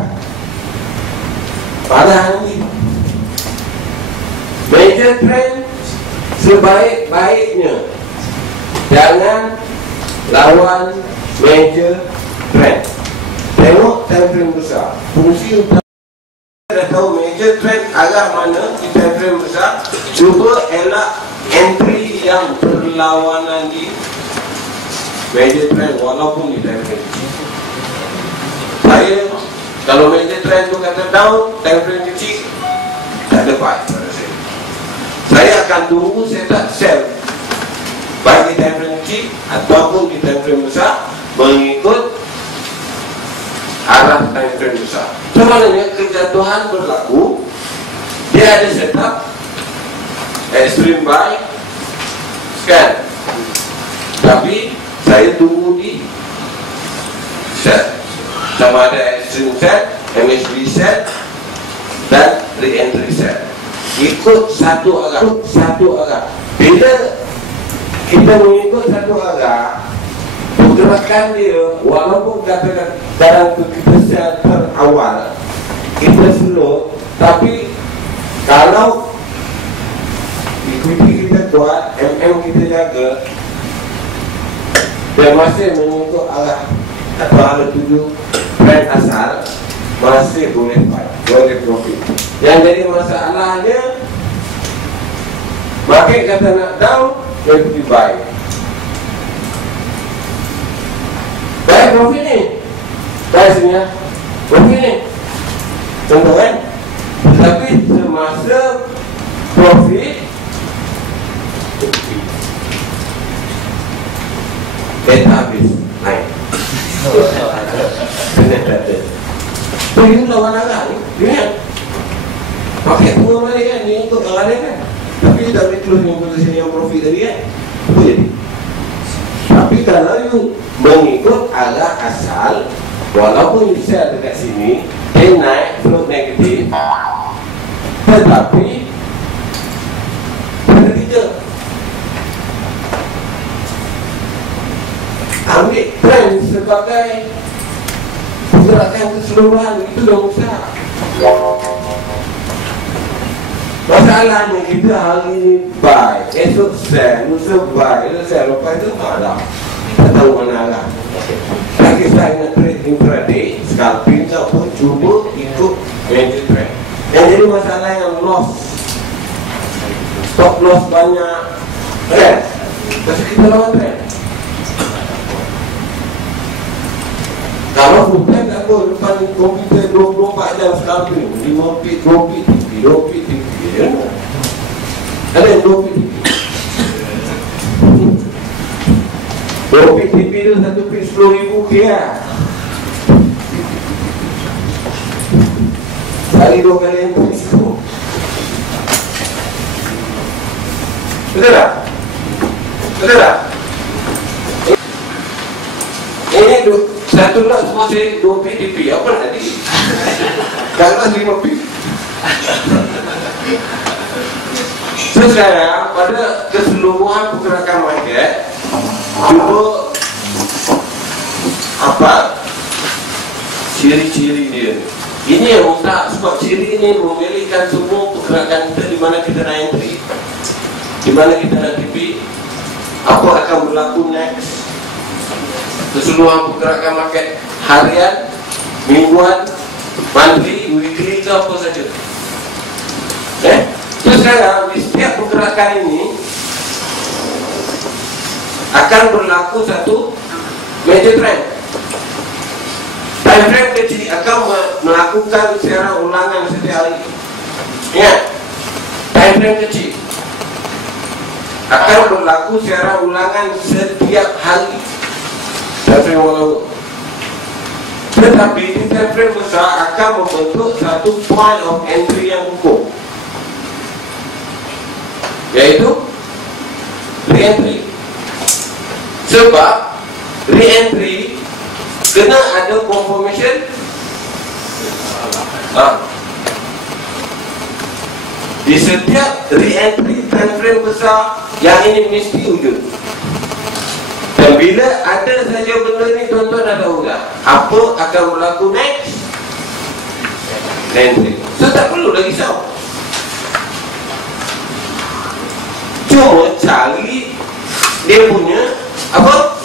Pada hari major trend sebaik-baiknya jangan lawan major trend. Tengok time frame besar. Fungsi utama dah tahu major trend arah mana di time frame besar. Cuba elak entry yang berlawanan di major trend walaupun di time frame kecil. Saya kalau major trend tu kata down, time frame kecil, tak ada buy pada saya. Saya akan tunggu saya tak sell baik di time frame kecil ataupun di time frame besar mengikut arah time frame besar. Sebenarnya kejatuhan berlaku, dia ada setup extreme buy kan, tapi saya tunggu di set, sama ada extreme set, MSB set dan re-entry set. Ikut satu arah. Bila kita mengikut satu arah, pergerakan dia walaupun katakan dalam kita set terawal kita slow, tapi kalau ikuti kita kuat, kita jaga dan masih mengikut arah atau arah tuju trend asal, masih boleh buy, boleh profit. Yang jadi masalahnya market kata nak down, dia pergi buy. Buy profit ni, buy sini ya, profit ni contoh kan. Tetapi semasa profit data habis naik. Kena data. Ini lawan arah ni, lihat. Pakai bunga balik kan, ni untuk arah dia kan. Tapi tak boleh terus yang posisi yang profit tadi kan. Apa jadi? Tapi kalau you mengikut arah asal, walaupun you sell dekat sini, dia naik, float negatif, tetapi pada kita ambil trend sebagai pergerakan keseluruhan, itu dah besar. Masalahnya kita hari ni buy, esok sell, lusa buy, sell, lepas itu tak tahu mana arah. Lagi saya nak trade intraday, scalping ke apa, cuba ikut major trend. Yang jadi masalah yang loss, stop loss banyak kan, pasal kita lawan trend. Kalau bukan tak apa, depan komputer 24 jam scalping, 5 pit, 2 pit, 2 pit, 3 pit, ada yang 2 pit, 2 pit TV tu 1 pit 10,000 kira. Kali 2 kali yang berisiko. Betul tak? Betul tak? Ini satu lot semua saya 2 pit TV. Apa tadi? Kalau 5 pit. So sekarang pada keseluruhan pergerakan market, cuba apa ciri-ciri dia. Ini yang minta sebab ciri ini memilihkan semua pergerakan kita di mana kita nak entry, di mana kita nak TP, apa akan berlaku next. Keseluruhan pergerakan market harian, mingguan, monthly, weekly ke apa saja. Terus sekarang di setiap pergerakan ini akan berlaku satu major trend. Time frame kecil akan melakukan secara ulangan setiap hari. Ingat, time frame kecil akan berlaku secara ulangan setiap hari. Time frame walau, tetapi di time frame besar akan membentuk satu point of entry yang ukur, yaitu re-entry. Sebab re-entry kena ada confirmation di setiap re-entry time frame besar, yang ini mesti wujud. Dan bila ada saja benda ni, tuan-tuan dah tahu dah apa akan berlaku next. Re-entry, so tak perlu lagi risau. Cuma cari dia punya apa?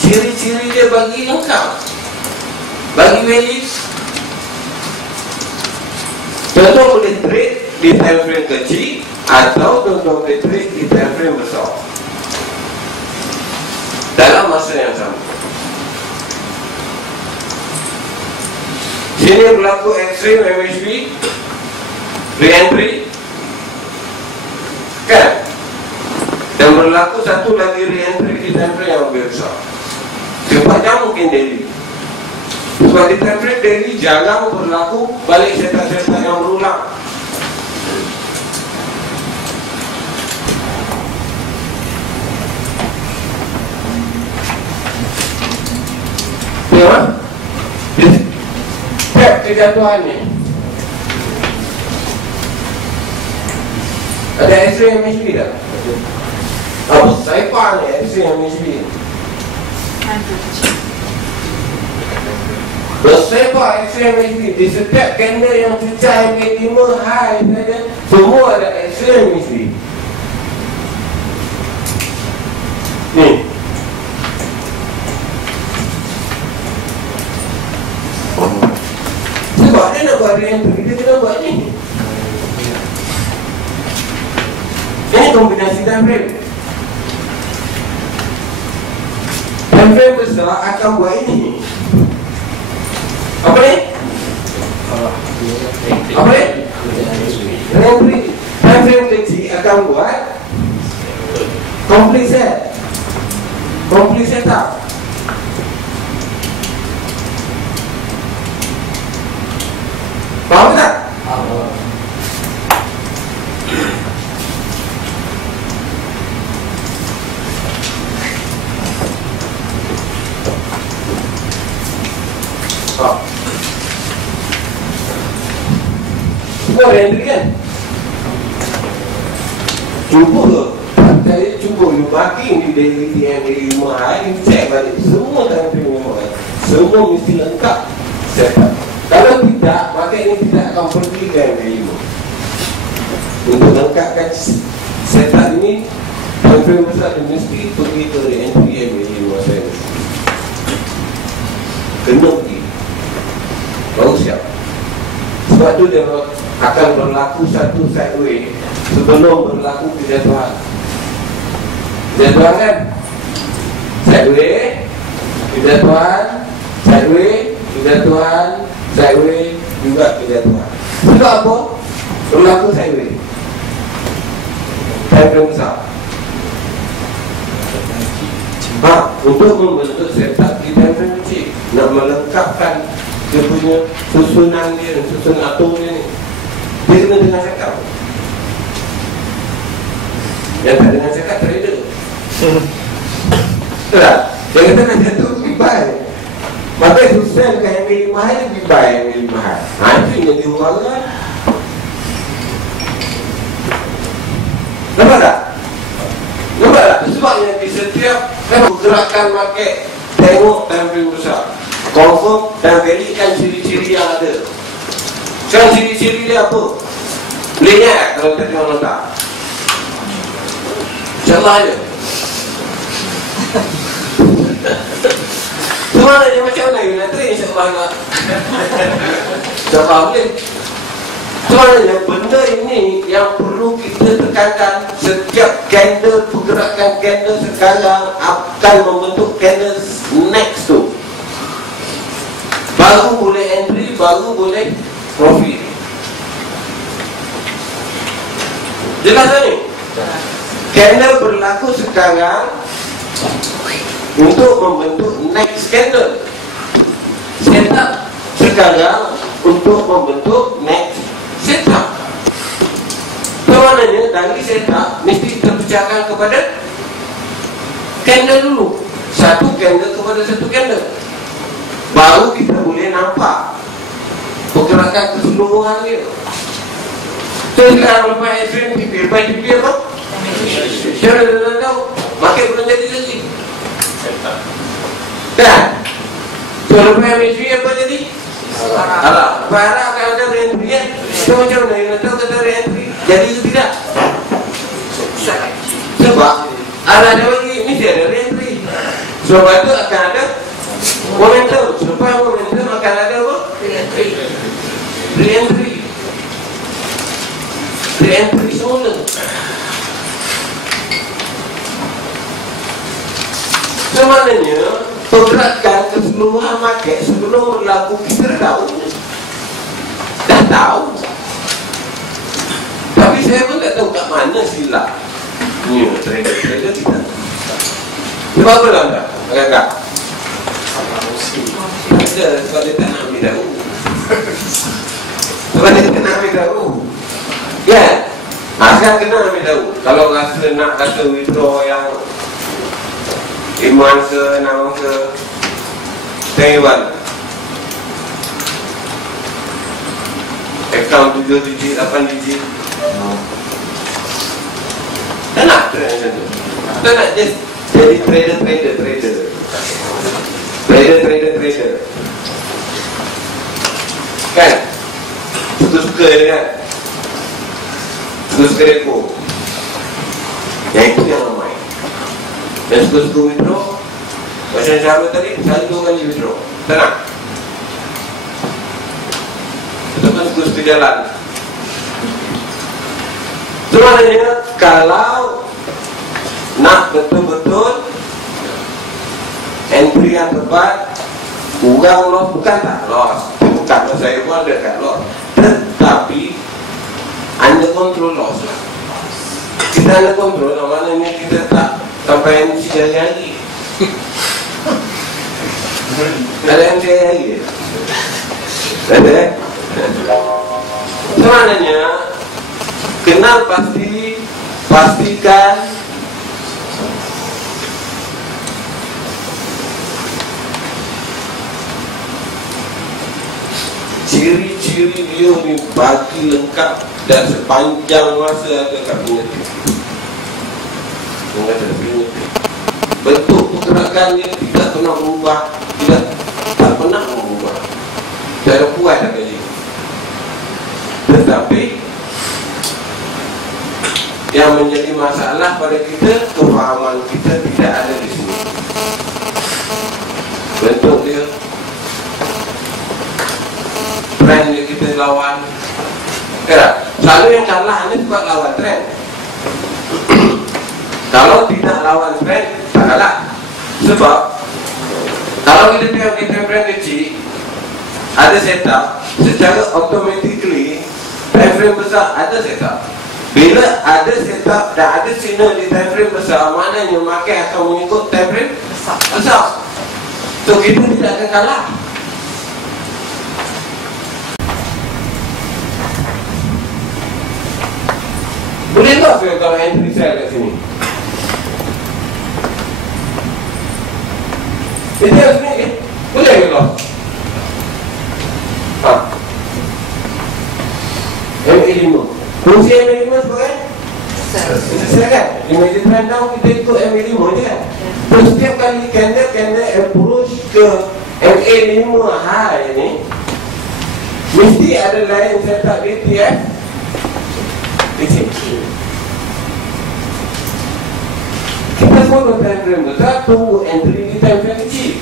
Ciri-ciri dia bagi lengkap, bagi values. Tuan-tuan boleh trade di time frame kecil atau tuan-tuan boleh trade di time frame besar dalam masa yang sama. Sini berlaku extreme MHB re-entry kan, dan berlaku satu lagi re-entry di time frame yang lebih besar. Sepatutnya mungkin daily. Sebab di time frame daily jarang berlaku balik setak-setak yang berulang. Ya, step kejatuhan ni ada X-ray MHB tak? Apa? Saya faham ni X-ray MHB. Bersebar X-ray MHB di setiap candle yang pecah MA5 high saja, semua ada X-ray MHB. Ni sebab dia nak buat re-entry, dia kena buat ni. Ini kombinasi time frame. Time frame besar akan buat ini. Apa ni? Apa ni? Re-entry. Time frame kecil akan buat complete set. Complete setup. Faham tak? Semua re-entry kan? Cuba ke? Saya cuba you marking di daily DMA 5 hari, check balik semua time frame yang mana. Semua mesti lengkap setup. Kalau tidak, maka ini tidak akan pergi ke MA5. Untuk lengkapkan setup ini, time frame besar dia mesti pergi ke re-entry MA5 saya. Kena pergi, baru siap. Sebab tu dia akan berlaku satu sideway sebelum berlaku kejatuhan. Kejatuhan kan? Sideway, kejatuhan, sideway, kejatuhan, sideway, juga kejatuhan. Sebab apa? Berlaku sideway. Time frame besar. Untuk membentuk setup di time frame kecil, nak melengkapkan dia punya susunan dia, susunan atom dia ni, dia kena dengan cakap. Yang tak dengan cakap trader. Betul tak? Dia kata nak jatuh lebih baik, maka susah dengan MA5 high lebih baik MA5 high. Itu yang dia orang kan. Nampak tak? Nampak tak? Sebabnya di setiap pergerakan market, tengok time frame besar. confirm dan verikan ciri-ciri yang ada. Sekarang ciri-ciri dia apa? Boleh ingat kalau tadi orang letak? InsyaAllah je. Mana dia macam mana you nak train InsyaAllah nak? InsyaAllah boleh. Sebenarnya benda ini yang perlu kita tekankan. Setiap candle, pergerakan candle sekarang akan membentuk candle next tu. Baru boleh entry, baru boleh profit. Jelas tak ni? Candle berlaku sekarang untuk membentuk next candle. Setup sekarang untuk membentuk next setup. Sebenarnya dari setup mesti terpecahkan kepada candle dulu. Satu candle kepada satu candle. Baru kita boleh nampak pergerakan keseluruhan dia. So sekarang lepas extreme tipis apa? Cara dah tahu market belum jadi lagi. Kan? So lepas extreme apa jadi? Alah, barang akan ada re-entry kan? So macam mana you nak tahu kata re-entry? Jadi ke tidak? Sebab ada lagi, mesti ada re-entry. Sebab itu akan ada momentum. Supaya momentum akan ada apa? Re-entry. Re-entry semula. Sebenarnya pergerakan keseluruhan market sebelum berlaku kita dah tahu. Tapi saya pun tak tahu kat mana silap trader kita. Sebab apa lah anda? Agak-agak ada sebab dia tak nak ambil tahu. Sebab dia tak nak ambil tahu. Kan? Sekarang kena ambil tahu. Kalau rasa withdraw yang iman ke, nama ke, Taiwan account 7 digit, 8 digit. Tak nak macam tu. Tak nak just jadi trader. Kan? Suka-suka dia kan? Suka-suka depo. Yang itu yang ramai. Dan suka-suka withdraw. Macam cara tadi, satu kali withdraw. Tak nak. Betul-betul suka-suka jalan. Sebenarnya kalau nak betul-betul entry yang tepat, kurang loss, bukan tak loss. Bukan loss, saya pun ada kat loss. Tetapi under control loss lah. Kita under control, maknanya kita tak sampai MC hari-hari. Ada MC hari-hari? Ada? Sebenarnya kenal pastikan ciri-ciri dia ni bagi lengkap dan sepanjang masa ada kat pengerti. Bentuk pergerakan dia tidak pernah berubah, tak pernah berubah. Cara puas dah kali. Tetapi yang menjadi masalah pada kita, kefahaman kita tidak ada di sini. Bentuk dia, trend yang kita lawan. Selalu yang kalah ni sebab lawan trend. Kalau tidak lawan trend, tak kalah. Sebab kalau kita tengok time frame kecil, ada setup, secara automatically time frame besar ada setup. Bila ada setup dan ada signal di time frame besar, maknanya market akan mengikut time frame besar. So kita tidak akan kalah. Boleh tak saya kalau entry sell kat sini? Dia sini ke? Boleh ke tak? MA5 fungsi MA5 sebagai silakan imagine trend down, kita ikut MA5 je kan. So setiap kali candle approach ke MA5 high ni mesti ada lain setup DTF kecil. Kita follow time frame besar, tunggu entry di time frame kecil.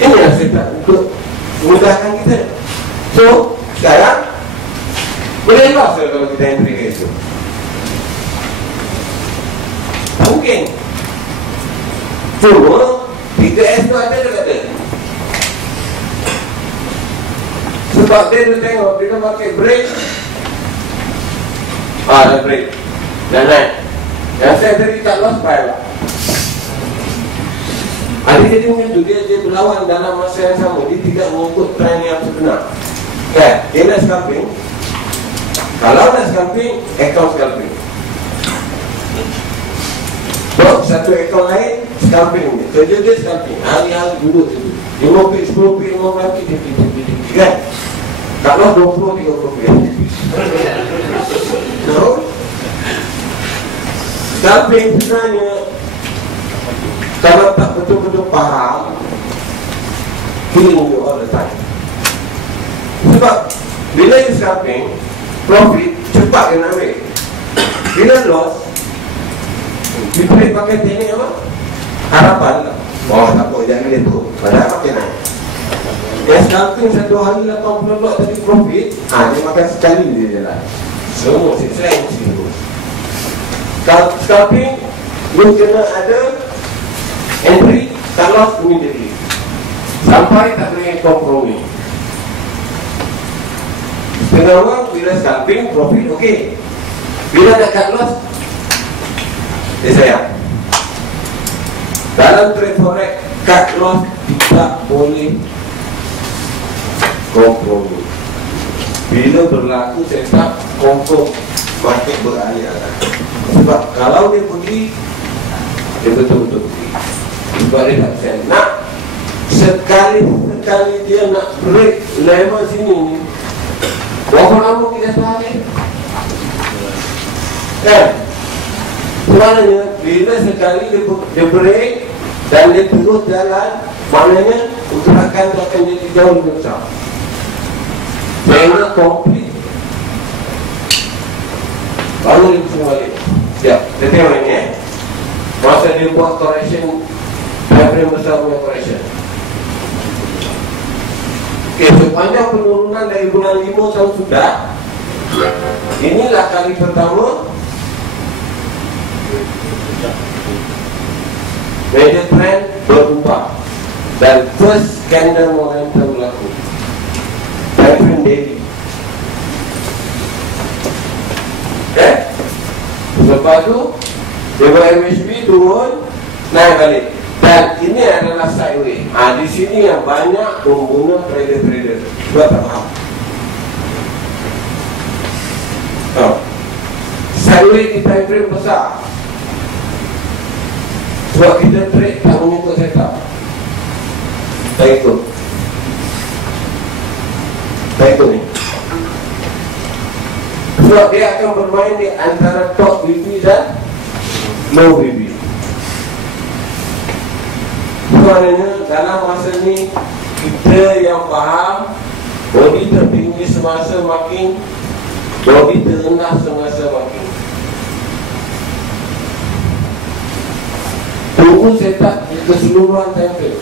Inilah setup untuk memudahkan kita. So, sekarang boleh loss kalau kita entry ke itu. Mungkin. Cuma 3S tu ada ke tak ada? Sebab dia tu tengok bila pakai brake, dah brake dah naik. Yang saya tadi tak loss file lah. Ada jadi macam tu, dia berlawan dalam masa yang sama. Dia tidak mengikut trend yang sebenar. Kan? Dia nak scalping. Kalau nak scalping, account scalping. So, satu account lain, scalping dia. Kerja dia scalping. Hari-hari duduk situ. 5 pit, 10 pit, 15 pit, kan? Kalau 20-30 pit. No? Scalping sebenarnya, kalau tak betul-betul faham, feeling you all the time. Sebab bila you scalping, profit cepat kena ambil. Bila loss, you boleh pakai teknik apa? Harapan lah. Oh tak apa, jangan dia tu. Padahal pakai naik. Dia scalping 1 hari 80 lot tadi profit, dia makan sekali dia jalan. Semua selain situ. Scalping, you kena ada entry, cut loss immediately. Sampai tak boleh kompromi. Setengah orang bila scalping, profit okey. Bila nak cut loss, dia sayang. Dalam trade forex, cut loss tidak boleh kompromi. Bila berlaku setup, confirm market beralih. Sebab kalau dia pergi, dia betul-betul pergi. Sebab dia tak sayang. Nak sekali dia nak break level sini ni, berapa lama kita tahan? Kan? Sebenarnya bila sekali dia break dan dia terus jalan, maknanya pergerakan tu akan jadi jauh lebih besar. Sehingga komplit baru dia pusing balik. Siap, kita tengok ini masa dia buat correction, time frame besar punya correction. Ok, sepanjang penurunan dari bulan 5 tahun sudah, inilah kali pertama major trend berubah dan first candle momentum berlaku. Time frame daily. Okay? Lepas tu dia buat MHB turun, naik balik. Dan ini adalah sideway. Di sini yang banyak pengguna trader-trader sebab tak faham. Sideway di time frame besar. Sebab kita trade tak mengikut setup. Tak ikut ni. Sebab dia akan bermain di antara top BB dan low BB. Sebenarnya dalam masa ni, kita yang faham body tertinggi semasa makin, body terendah semasa makin. Tunggu setup di keseluruhan time frame.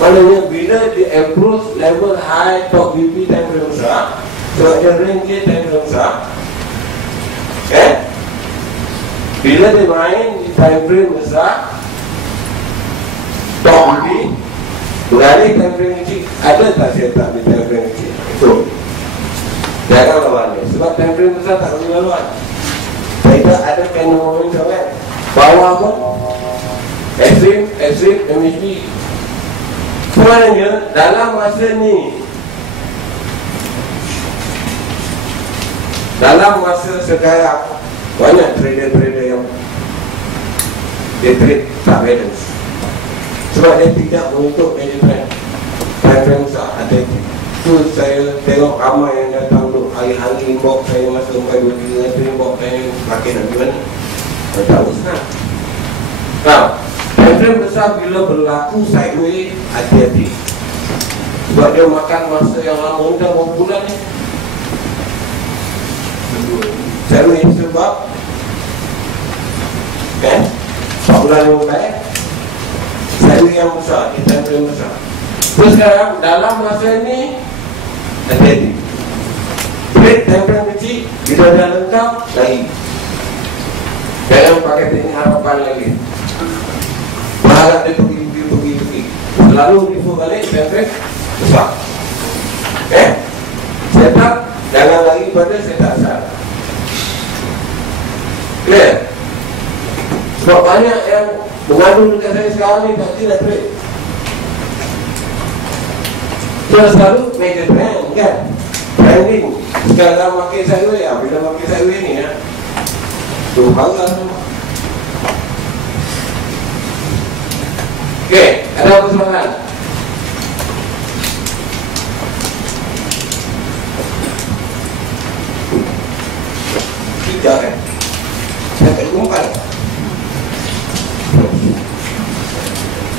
Maknanya bila di approach level high top BP time frame besar, sebab dia range dia time frame besar, bila dia main di time frame besar top BP, beralih time frame kecil, ada tak setup di time frame kecil? So, jangan lawan dia. Sebab time frame besar tak boleh lawan. Kita ada candle momentum kan, bawah pun extreme, MHB. Sebenarnya dalam masa ni, dalam masa sekarang, banyak trader-trader yang dia trade tak balance. Sebab dia tidak mengikut major trend. Time frame besar, hati-hati. Tu saya tengok ramai yang datang duk hari-hari inbox saya masa 4-2-3 inbox saya pakai nak gimana. Saya tak usah. Time Time besar bila berlaku sideway, hati-hati. Sebab dia makan masa yang lama, dah berapa bulan ni. Sideway sebab 4 bulan yang mulai sideway yang besar, time frame besar. Terus sekarang dalam masa ni hati-hati. Break time frame kecil, bila dah lengkap lagi. Jangan pakai teknik harapan lagi. Berharap dia pergi. Selalu before balik time frame besar. Setup jangan lagi pada setup asal. Clear? Sebab banyak yang mengadu dekat saya sekarang ni tak tidak trade. So selalu major trend kan, trending. Sekarang pakai sideway, bila pakai sideway ni tu hal lah. Okay, ada apa soalan? Tidak kan? Saya tak jumpa.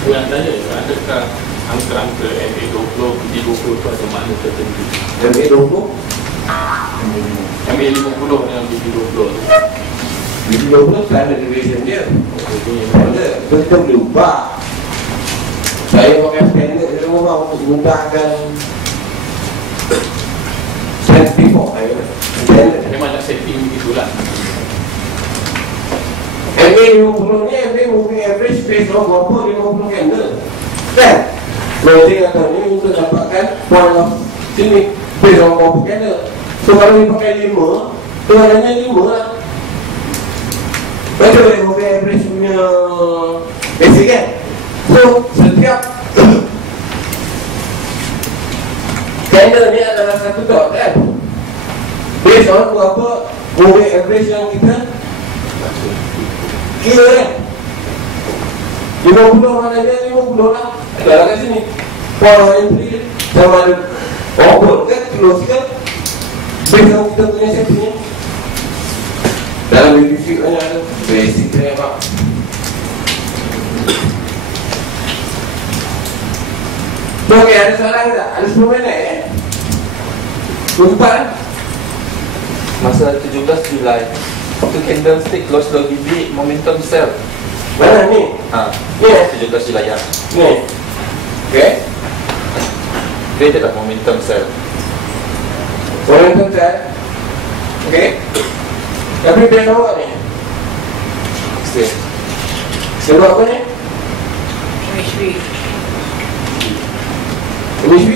Yang tanya, adakah angka-angka MA20, MA20 tu ada makna tertentu? MA20? MA50 dengan MA20 tu. MA20 standard deviation dia. Kita boleh ubah. Saya pakai standard di rumah untuk menggunakan setting standard. Memang nak setting begitulah. MA50 ni, MA moving average based on berapa 50 candle. Kan? Nanti kata ni untuk dapatkan point of sini based on berapa candle. So kalau ni pakai 5, tu hanya 5 lah. Betul yang moving average punya basic kan? So setiap candle ni adalah satu dot kan? Based on berapa moving average yang kita kira kan? 50 mana dia 50 lah. Adalah kat sini power entry sama ada open kan, close kan, based on kita punya setting. Dalam basic banyak ada basic dia pak. Okey, ada soalan tak? Ada 10 minit Lupa Masa 17 Julai itu candlestick close low BB momentum sell. Mana ni? Ni 17 Julai ya. Ni. Okey. Dia adalah momentum sell. Momentum sell. Okey. Tapi dia tahu ni. Okey. Sebab apa ni? MHB.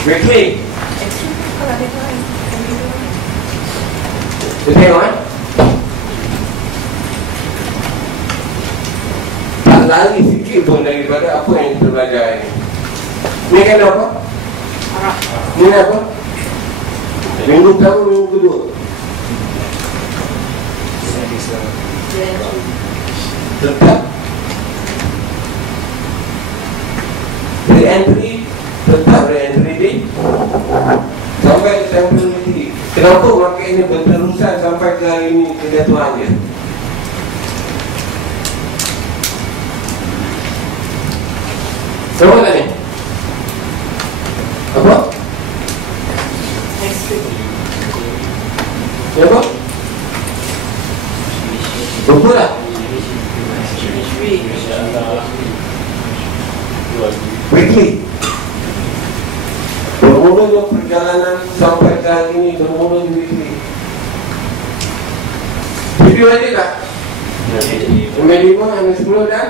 Weekly. Kita tengok tak lari sikit pun daripada apa yang kita belajar ini. Ni kan apa? Ni apa? Minggu pertama, minggu kedua. Tetap re-entry, tetap re-entry di sampai temporary. Kenapa market ini berterusan sampai ke hari ini kejatuhan dia? Kenapa tak ni? Apa? Kenapa? Lupa lah. Weekly. Bermula perjalanan sampai ke hari ini bermula di weekly. Video ada tak? MA5, MA10 dan?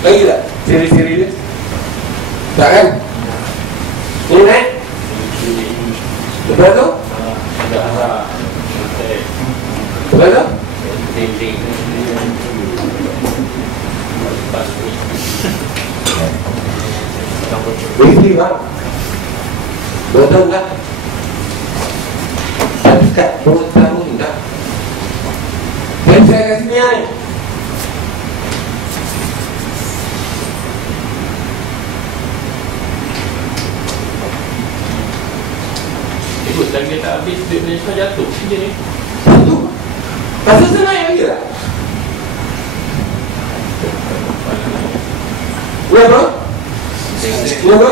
Lagi tak? Siri-siri dia? Tak kan? Ini naik? Betul tu? Betul tu? Weekly bang. Betul tak? Dekat perut tahu tak? Dan saya kasih ni ni. lagi tak habis duit Malaysia jatuh macam ni. Itu pasal senang lagi lah. Kenapa? Kenapa?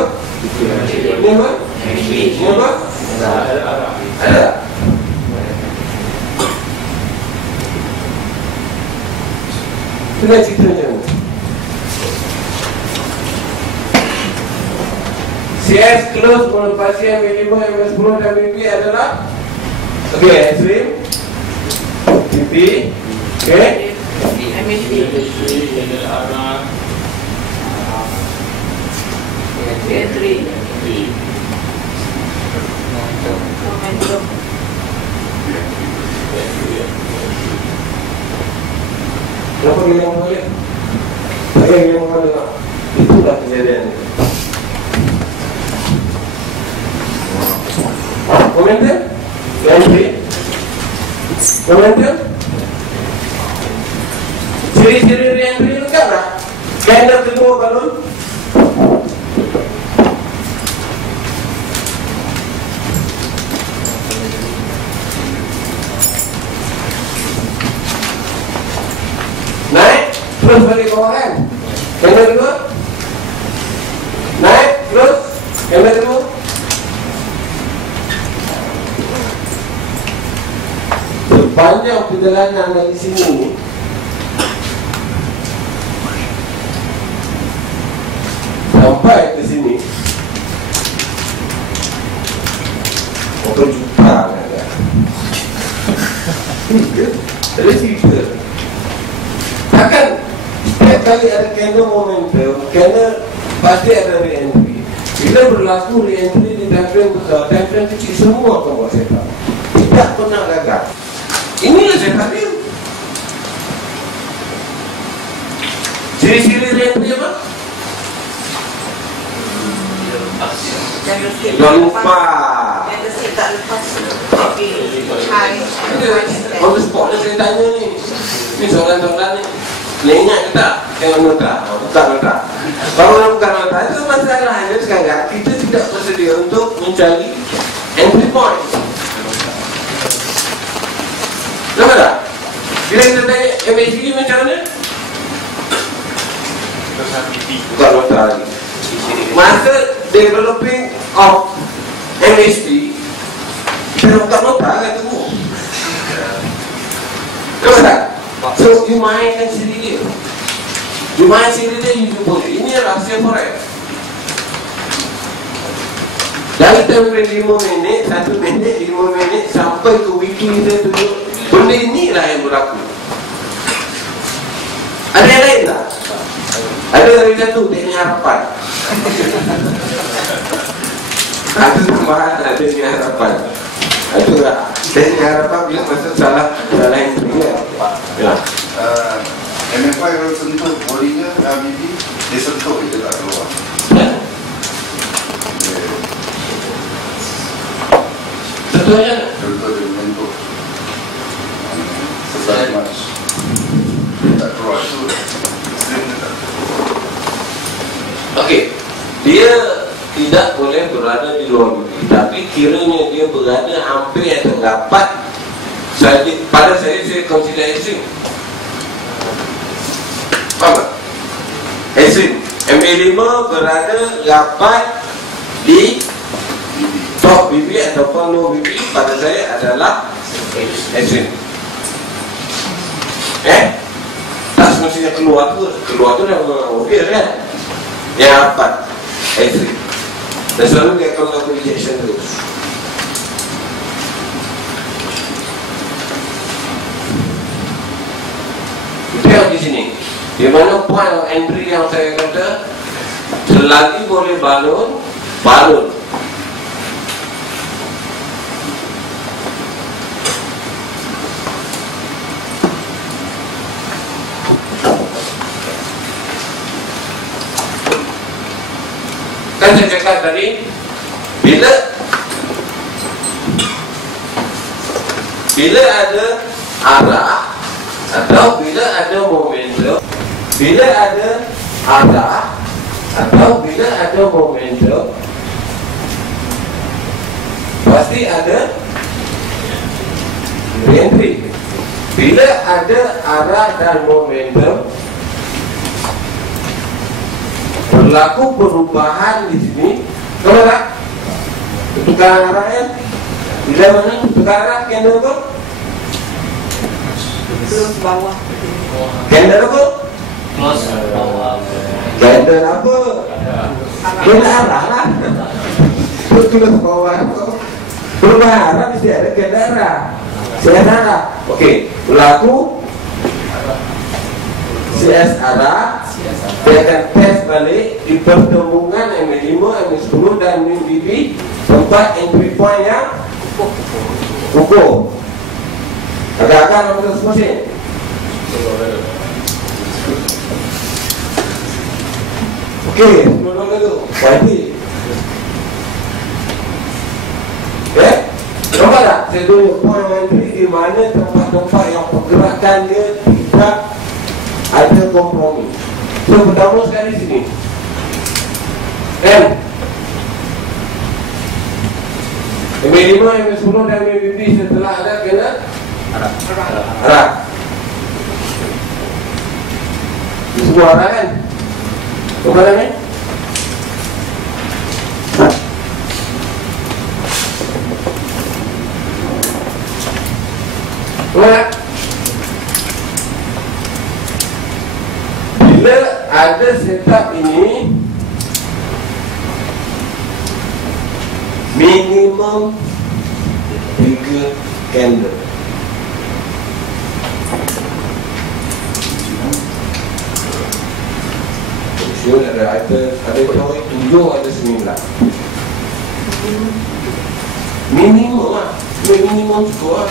Kenapa? Kenapa? Ada. Tengah cerita macam ni. CS close menepasi MA5, MA10 dan MB adalah ekstrim PP MHP yang arah momentum. Kenapa bilang balik? Saya bilang balik. Itulah kejadian. Momentum? Entry? Momentum? Ciri-ciri re-entry lengkap lah. Scanner kedua balon. Naik, terus balik bawah kan? Scanner kedua. Naik, terus scanner kedua. Sepanjang perjalanan dari sini sampai ke sini berapa juta kan? Ada cerita. Takkan setiap kali ada candle momentum, candle pasti ada re-entry. Bila berlaku re-entry di time frame besar, time frame kecil semua akan buat setup. Tidak pernah gagal. Inilah setup dia. Ciri-ciri re-entry apa? Jangan lupa. Saya tak lepas. Tapi high. On the spot dia saya tanya ni. Ni soalan-soalan ni. Nak ingat ke tak? Tengok nota. Bukan nota. Kalau bukan nota itu masalahnya sekarang kita tidak bersedia untuk mencari entry point. Nampak tak? Bila kita tanya MHP macam mana? Bukan nota lagi. Masa developing of MHP kita buka nota kan tunggu. Kenapa tak? So you mainkan sendiri dia. You main sendiri dia, you jumpa dia. Ini rahsia forex. Dari time 5 minit, 1 minit, 5 minit sampai ke wiki kita tunjuk benda inilah yang berlaku. Ada yang lain tak? Ada dari satu teknik harapan. Ada tambahan, ada teknik harapan. Itu lah teknik harapan bila masuk salah entry ya. MFI kalau sentuh bodinya RBB, dia sentuh dia tak keluar. Tentunya Contoh dia menyentuh sesuatu match, dia tak keluar itu slim dia tak keluar. okey, dia tidak boleh berada di luar bumi, tapi kiranya dia berada hampir atau dapat saja. Pada saya consider extreme. Faham tak? Extreme MA5 berada dapat di top BB ataupun low BB, pada saya adalah extreme. Tak semestinya keluar tu dah obvious kan? Yang dapat extreme. Dan selalu dia akan melakukan rejection terus. Tengok di sini, di mana point of entry yang saya kata, selagi boleh balon. Kan saya cakap tadi, bila ada arah atau bila ada momentum, bila ada arah atau bila ada momentum, pasti ada reentry. Bila ada arah dan momentum, berlaku perubahan di sini. Kalau tak pertukaran arah kan? Bila mana pertukaran arah candle tu? Terus bawah. Candle tu? Close bawah. Candle apa? Candle arah lah. Terus bawah tu. Perubahan arah mesti ada candle arah. CS arah. Okey, berlaku CS arah. Dia akan test balik di pertemuan M5, M10 dan MBB, tempat entry point yang kukuh. Agak-agak nak terus mesin. Okey, sebelum dulu YP. Okay, nampak tak? Saya tunjuk point entry di mana tempat-tempat yang pergerakan dia tidak ada kompromi. So, pertama sekali sini M MB5, MB10 dan MBB setelah ada kena arah. Ini semua arah kan? Apa namanya? Boleh? Bila ada setup ini, minimum 3 candle. Sure, ada toy 7, ada 9. Minimum lah, minimum cukup.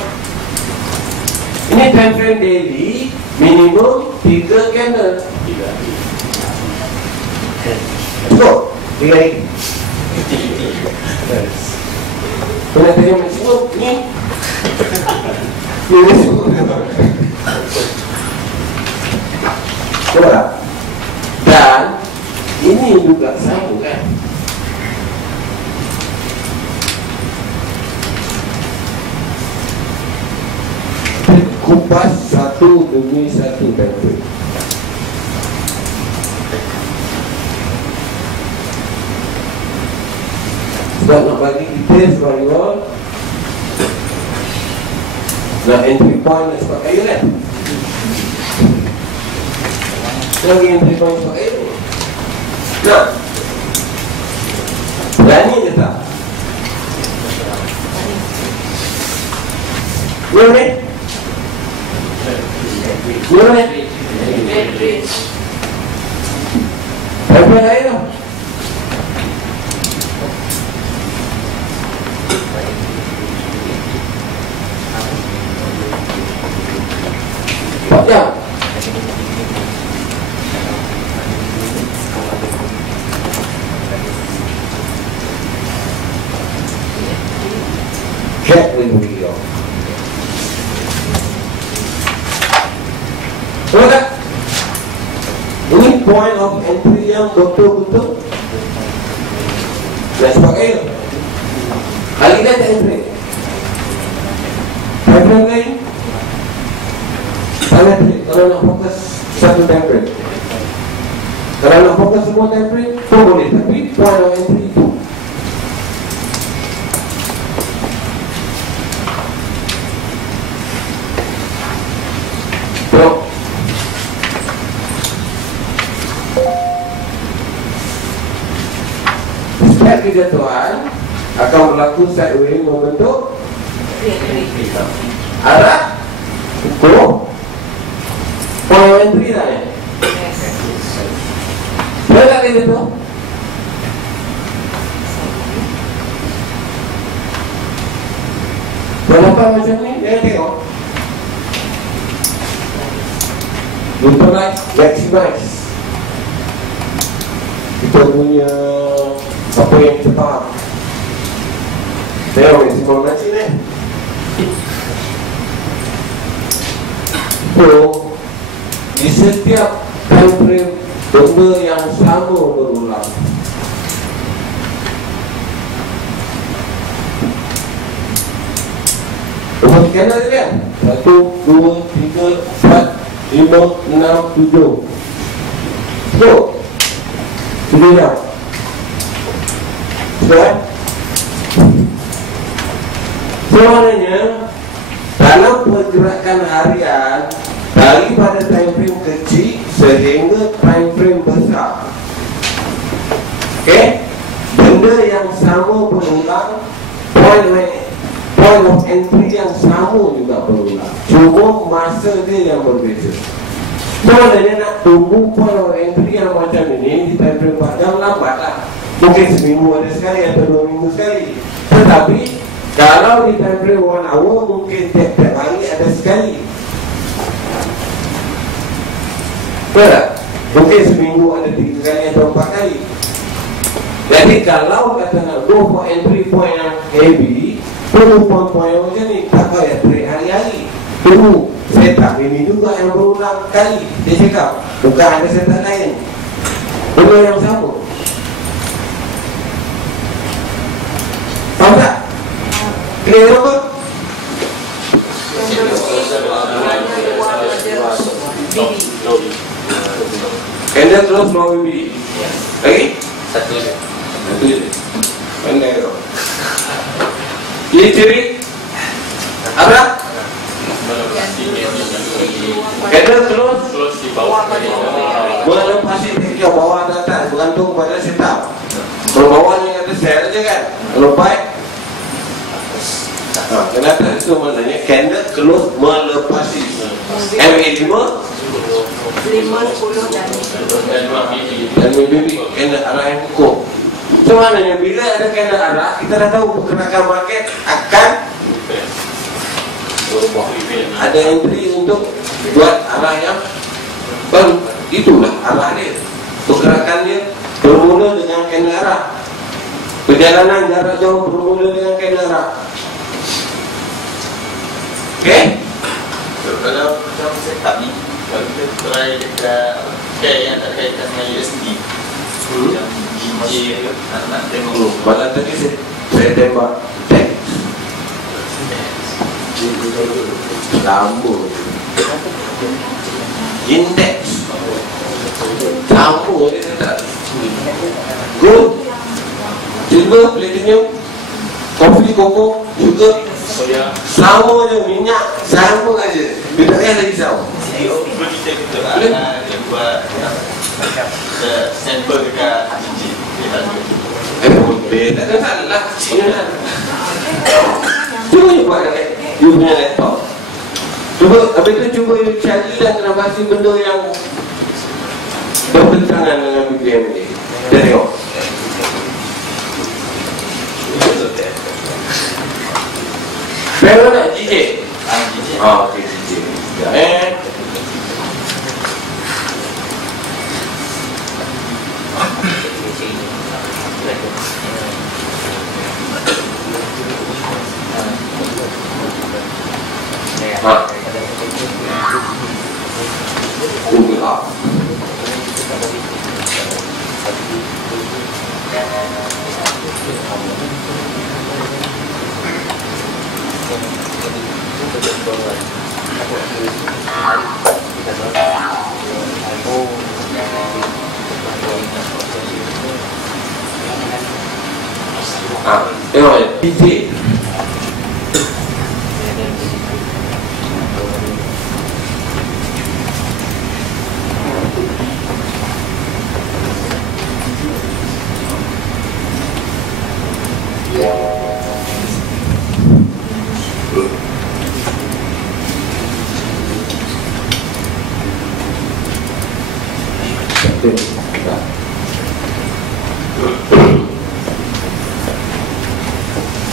Ini time frame daily, minimum 3 candle. Cukup 3 lagi. Kena tanya maksimum ni. Ini maksimum. Cuba tak? Dan ini juga sama kan? Kupas satu demi satu template. Sebab nak bagi kita survival, nak entry point nak sebab kayu kan? Kita bagi entry point sebab kayu. Nah, berani ke tak? Gimana ni? Gimana ni? Template kayu lah. Ya. Check with wheel. Boleh? Ini point of entry yang betul-betul dan sebagainya. Kali ini ada entry. Template lain. Kalau nak fokus satu template, kalau nak fokus semua template pun boleh, tapi point of entry itu. So, setiap kejatuhan akan berlaku sideway membentuk arah ukur. Point entry lah ya. Boleh tak kita tu? Berapa macam ni? Jangan tengok. Utilize, maximize kita punya apa yang kita faham. Tengok maximum macam ni. So, di setiap time frame benda yang sama berulang. scanner dia kan? 1, 2, 3, 4, 5, 6, 7. So, sudah jam. Sudah? Sebenarnya dalam pergerakan harian daripada time frame kecil sehingga time frame besar. Okey? Benda yang sama berulang, point of entry yang sama juga berulang. Cuma masa dia yang berbeza. Sebenarnya nak tunggu point of entry yang macam ini di time frame 4 jam lambat lah. Mungkin seminggu ada sekali atau 2 minggu sekali. Tetapi kalau di time frame 1 hour mungkin tiap hari ada sekali. Betul tak? Mungkin seminggu ada 3 kali atau 4 kali. Jadi kalau kata nak go for entry point yang heavy, tunggu point-point yang macam ni, tak payah trade hari-hari. Tunggu setup ini juga yang berulang kali. Dia cakap, bukan ada setup lain, benda yang sama. Faham tak? Clear apa? Candle close low BB. Lagi? Satu je. Pandai tu. Ini ciri apa? Candle close di bawah. bukan pasti dia bawah dan atas, bergantung pada setup. Kalau bawah ni ada sel je kan. Kalau baik kenapa itu maknanya candle close melepasi. MA5 50 dan BB candle arah yang kukuh. Sebenarnya bila ada candle arah, kita dah tahu pergerakan market akan ada entry untuk buat arah yang baru. Itulah arah dia. Pergerakan dia bermula dengan candle arah. Perjalanan jarak jauh bermula dengan candle arah. Okey? Kalau macam setup ni, kalau kita try dekat share yang tak kaitan dengan USD, macam DJ ke, nak tengok. Malam tadi saya tembak teks lama indeks lama dia tak gold, silver, platinum, kopi, koko, sugar, sama je, minyak sama aja. Dia tak payah lagi risau. Cuba kita dia buat sampel dekat DJ. Dia tak suka. Boleh, tak ada salah. Cuba you buat dekat you punya laptop. Cuba, habis tu cuba you cari dan transaksi benda yang bertentangan dengan BBM ni. Kita tengok. Memang nak DJ? DJ. Okey, DJ. Google up. Tengok je DJ.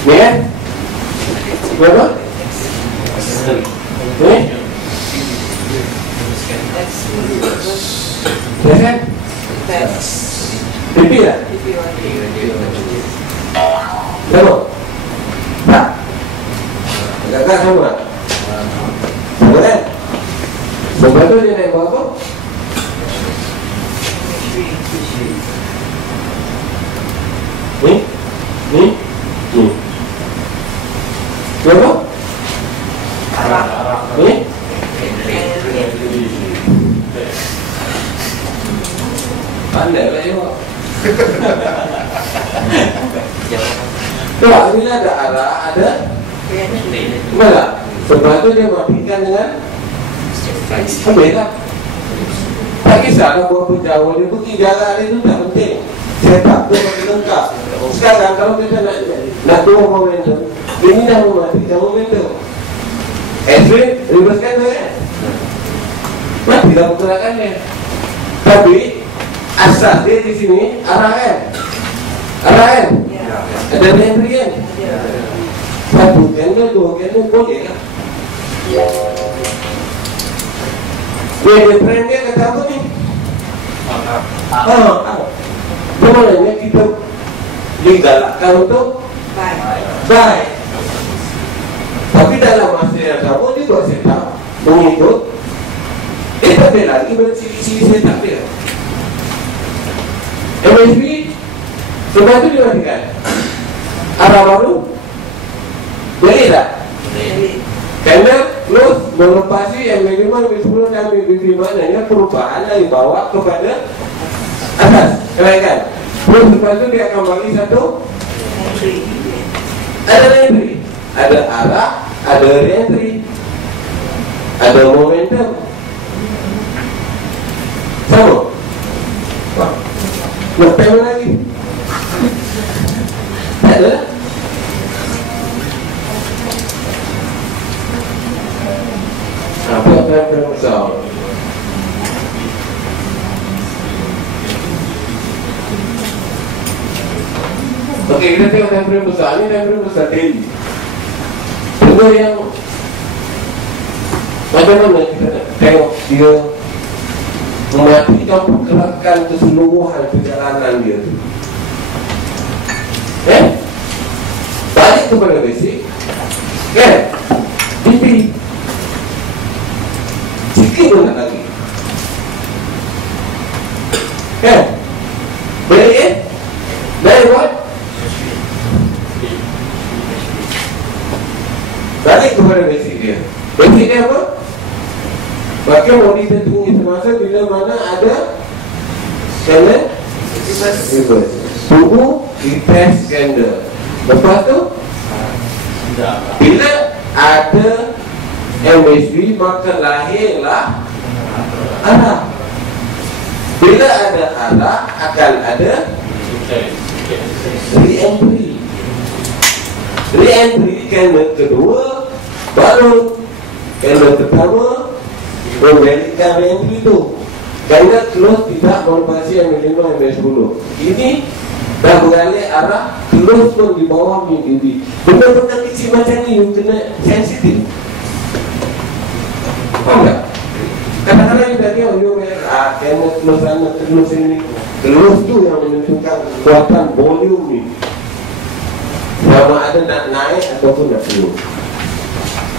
Ni kan? Berapa? Ni? Ya kan? Pipi tak? Sama? Tak? Agak-agak sama tak? Sama kan? Sebab tu dia naik berapa? Ni? Ni? Ni? Berapa? Pandai lah ya. Coba bila ada arah, ada mana? Sebab tu dia matikan dengan beda. Tak kisahlah berapa jauh dia pergi, jalan dia tu tak penting. Setup tu bagi lengkap. Sekarang kalau kita nak turun momentum, ini dah mematikan momentum. X-ray, reverse kan tu kan? Matilah pergerakannya. Tapi asas dia di sini arah kan? Arah kan? Ada entry kan? Satu candle, dua candle boleh kan? Dia trend dia kata apa ni? Sebenarnya kita digalakkan untuk buy. Tapi dalam masa yang sama dia buat setup mengikut. Tapi lagi bersisi setup dia. MSB sebab tu dia matikan. Arah baru boleh tak? Kerana close melepasi yang minimum M10 dan M10 maknanya perubahan dari bawah kepada atas, kenaikan. Terus lepas tu dia akan bagi satu ada entry, ada arah, ada entry, ada momentum. Sama. Lepas lagi tak ada. Apa yang besar? Okey, kita tengok time frame besar. Ini time frame besar daily. Benda yang macam mana kita tengok dia mematikan pergerakan keseluruhan perjalanan dia tu. Balik kepada basic. DP sikit pun tak lagi. Boleh dari what? Balik kepada basic dia. Basic dia apa? Maka body tertinggi semasa bila mana ada candle reverse. Tunggu retest candle. Lepas tu bila ada MSB maka lahirlah arah. Bila ada arah akan ada re-entry. Re-entry candle kedua baru candle pertama membalikkan re-entry itu. Candle close tidak melepasi M5 M10. Ini dah beralih arah, close pun di bawah MACD. Benda-benda kecil macam ni you kena sensitif. Faham tak? Kadang-kadang you dah tengok you candle close sana, close ini. Close tu yang menentukan kekuatan volume ni, sama ada nak naik ataupun nak turun.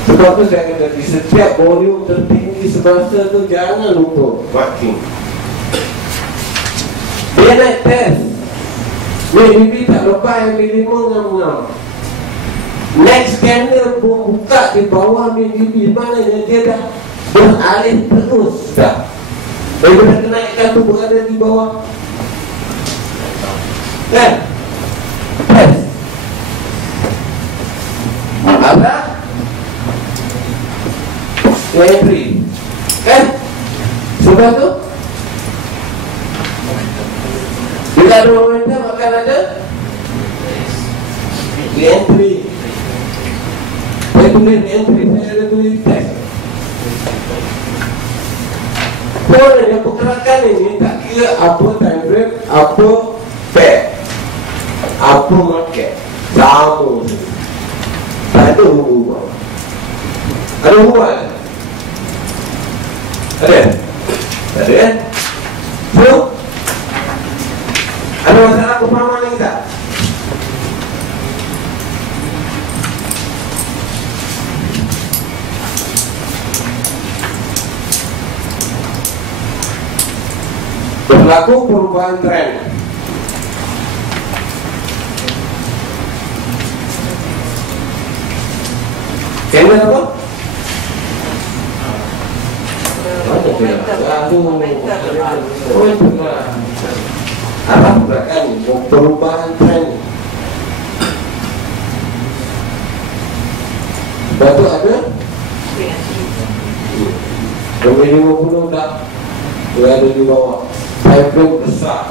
Sebab tu saya kata di setiap volume tertinggi semasa tu jangan lupa marking. Dia naik test MACD tak lepas yang minimum ngam-ngam. Next candle pun buka di bawah MACD, maknanya dia dah beralih terus dah. Daripada kenaikan tu berada di bawah. Kan? Test arah entry. Kan? Sebab tu bila ada momentum akan ada entry. Saya tulis entry, saya ada tulis test. Sebenarnya pergerakan ini tak kira apa time frame, apa pair, apa market, sama. Tak ada hubungan. Ada hubungan? Ada? Tak ada kan? So, ada masalah kefahaman lagi tak? Berlaku perubahan tren. Candle apa? Oh itu lah. Arah pergerakan, perubahan tren. Batu ada? Lebih 50 tak? Berada di bawah. Pipeline besar.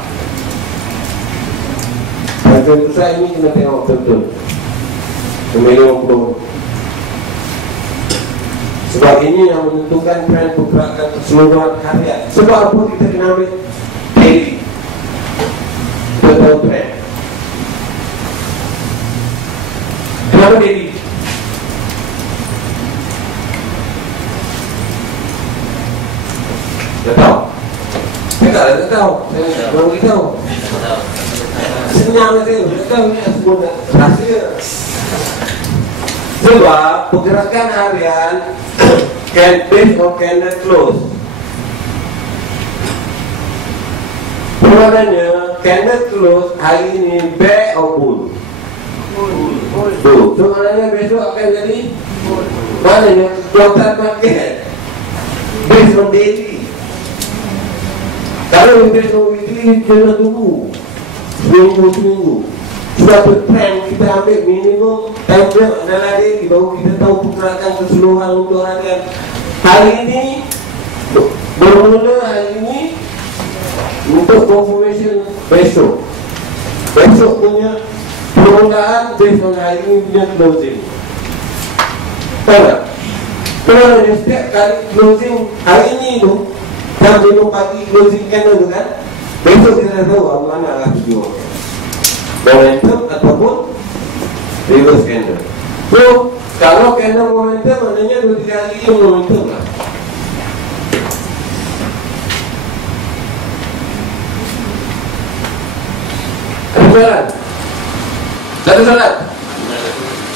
Pipeline besar ini kena tengok betul. Lebih 50. Sebab ini yang menentukan tren pergerakan keseluruhan harian. Sebab apa kita kena ambil daily? Kita tahu tren. Kenapa daily? Tak tahu? Saya tak tahu. Saya belum beritahu. Senyap saja. Tak tahu ni semua rahsia. Sebab pergerakan harian can based on candle close. Permainannya candle close hari ini bear or bull? Bull. So maknanya besok akan jadi bull. Maknanya kekuatan market based on daily. Kalau based on weekly kena tunggu seminggu. Sudah trend kita ambil minimum time frame adalah daily, baru kita tahu pergerakan keseluruhan untuk harian. Hari ini bermula hari ini untuk confirmation besok punya permulaan based on hari ini punya closing. Tahu tak? Kalau setiap kali closing hari ini tu jam 5 pagi closing candle tu kan, besok kita dah tahu apa mana arah tujuan, momentum ataupun reverse candle. So kalau candle momentum maknanya 2-3 hari ini momentum lah. Ada soalan?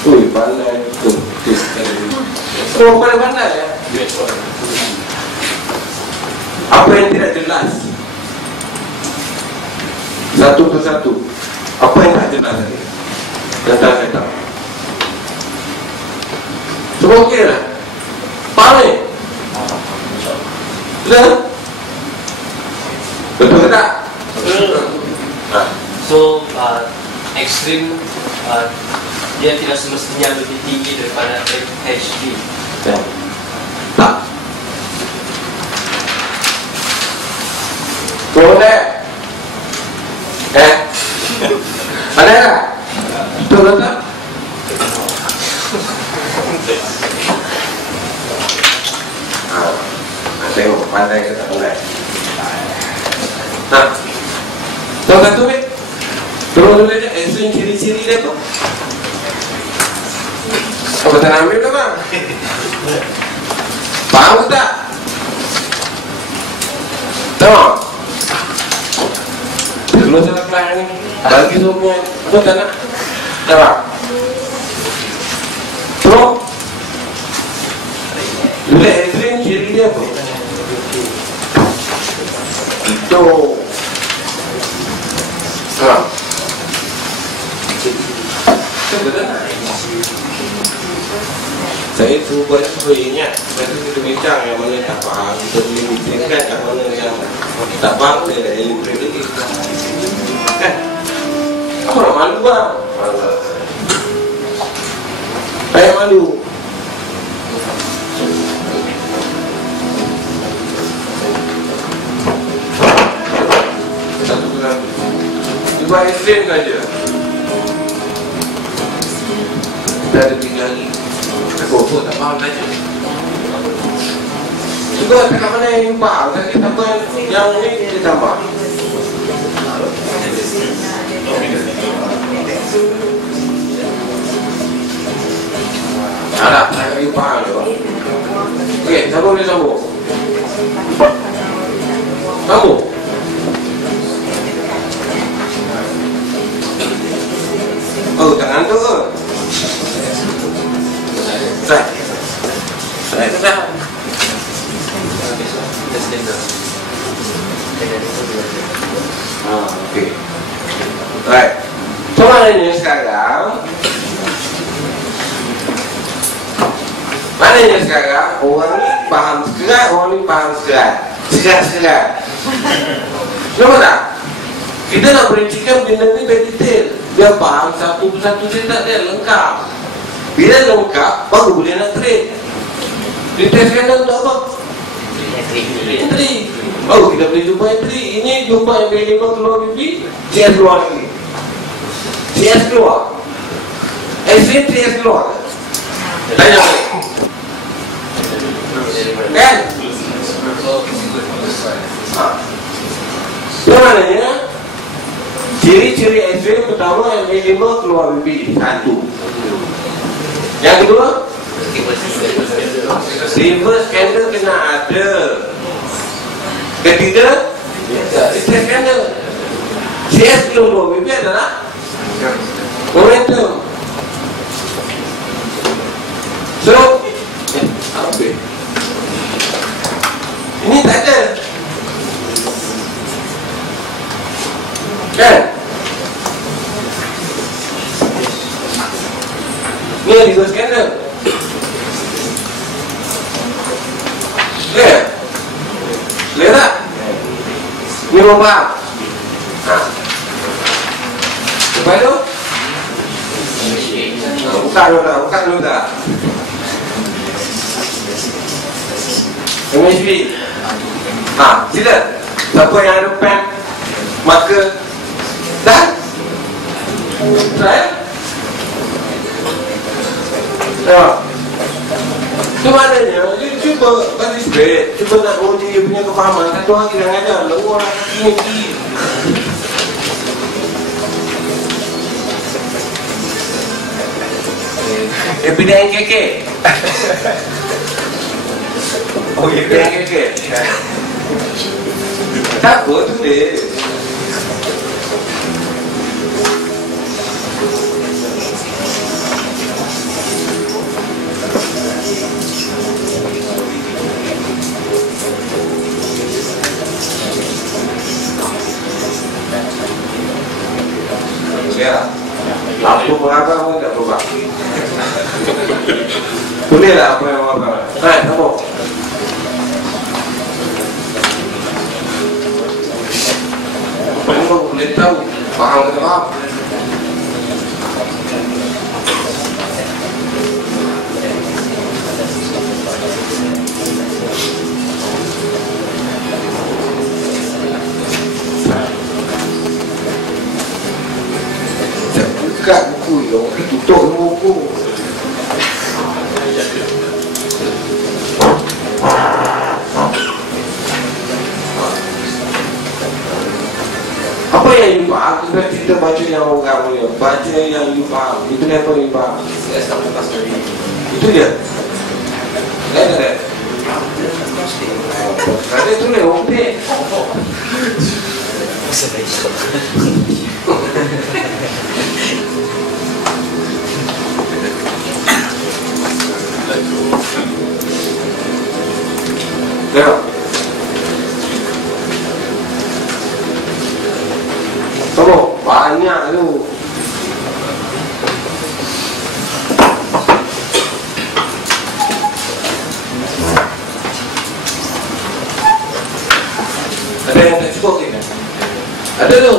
Ui, pandai tu. Semua pandai-pandai ya. Apa yang tidak jelas? Satu persatu. Apa yang tak jelas tadi? Kata-kata. Semua okey lah. Faham ni? Betul? Betul ke tak? So, ekstrim dia tidak semestinya lebih tinggi daripada HD. Tak. Boleh. Ada tak? Betul tak? Tengok pandai ke tak pandai. Nah, tahu satu ni? Tolong dulu aja, ekstrim ciri-ciri dia tu. Apa tak ambil tak bang? Faham ke tak? Tengok. Belum salah kelas ni. Bagi semua. Apa tak nak? Tengok. Teruk. Lihat ekstrim ciri dia apa? Itu. Tengok. Saya cuba ingat. Lepas tu kita bincang yang mana tak faham, kita boleh bincangkan yang mana yang tak faham, dia dah elaborate lagi. Kan? Apa nak malu bang? Saya malu. Satu-satu. Cuba ekstrim saja. Kita ada 3 hari. Aku tak faham saja. Cuba dekat mana yang faham, tadi tambah yang ni dia tambah. Ada, saya bagi faham je. Okey, sambung dia sambung. Sambung. Oh, tangan tu ke? Saya dah. Okey. Right. Soalan ini sekarang. Maknanya sekarang orang ni paham sekerat, orang ni paham sekerat. Sekerat. Kenapa tak? Kita nak perincikan benda ni lebih detail. Dia faham satu persatu cerita dia lengkap. Bila lengkap, baru boleh nak trade. Detail skandal untuk apa? Entry. Baru kita boleh jumpa entry. Ini jumpa yang B5 keluar BP, CS keluar lagi. CS keluar. Extreme CS keluar. Tanya balik. Kan? Itu maknanya ciri-ciri ekstrim pertama yang B5 keluar BP satu. Yang kedua, reverse candle kena ada. Ketiga, reverse candle. CS keluar BP adalah momentum. So, ini tak ada. Kan? Ni reverse candle. Clear? Clear tak? Ni berapa? Lepas tu? Buka dulu tak? MHB. Sila. Siapa yang ada pen, maka dah. Try. Itu maknanya, dia cuba bagi straight, cuba nak uji dia punya kefahaman. Satu hari dia ngajar, lalu orang kaki. Dia pindah NKK. Oh ya, pindah NKK. Tak apa, tulis. Ya, lampu mengapa pun tak berubah. Bolehlah apa yang mengapa. Hai, kamu. Kamu boleh tahu, faham ke tak? Buka buku itu, tutup buku. Apa yang you faham? Kita baca yang orang punya, baca yang you faham. Itu yang apa you faham? Itu dia. Ada. Ada tu ni orang ni. Tengok. Tengok, banyak tu. Ada yang tak cukup ke? Ada tu.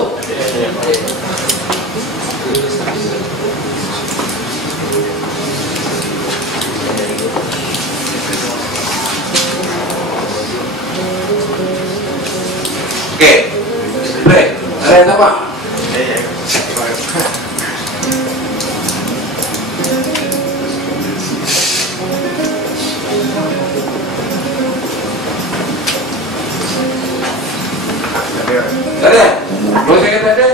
Okey. Break. Ada yang apa? Ada? Boleh saya kata ada?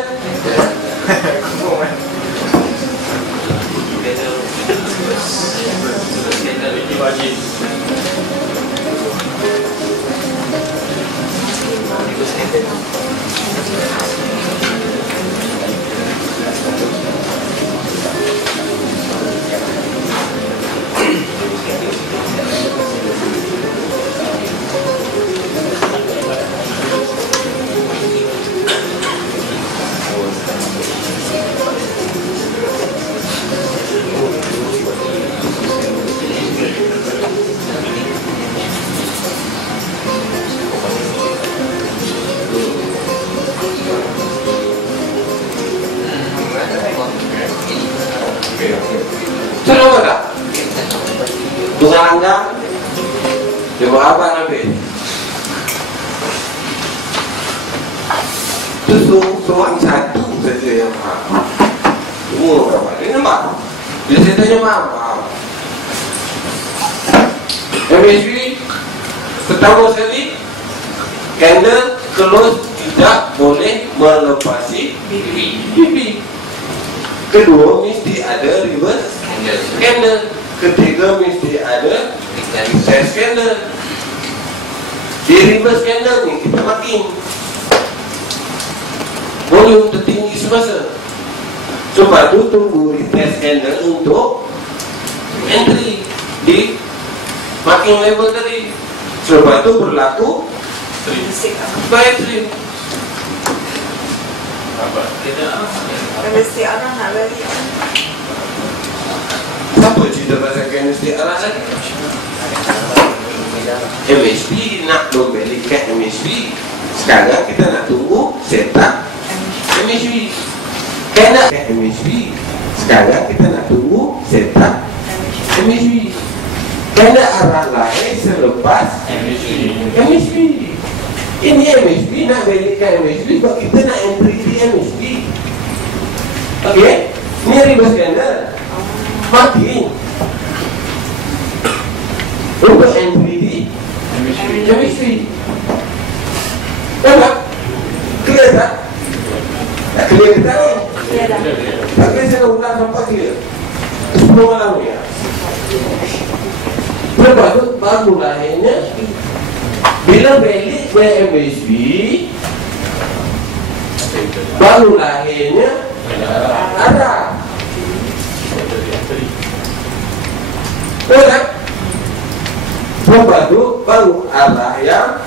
Itu seorang satu saja yang faham. Semua orang faham. Dia nampak. Bila saya tanya faham. MSB pertama sekali, candle close tidak boleh melepasi pipi. Kedua, mesti ada reverse candle. Ketiga, mesti ada reverse candle. Di reverse candle ni kita makin volume tertinggi semasa. Sebab tu tunggu retest candle untuk entry di marking level tadi. Sebab tu berlaku by trip. Mesti orang nak balik. Siapa cerita pasal chemistry arah tadi? MSB nak membalikkan MSB. Sekarang kita nak tunggu setup MSB. Kena MSB. Sekarang kita nak tunggu setup MSB. Kena arah lain selepas MSB. Ini MSB nak balikkan MSB sebab kita nak entry di MSB. Okey? Ini reverse candle. Makin untuk entry di MSB. Nampak? Clear tak? Tak clear ke tak? Tak clear saya nak ulang sampai clear 10 malam ni. Lepas tu baru lahirnya bila balik ke MSB, baru lahirnya arah. Betul tak? Lepas tu baru arah yang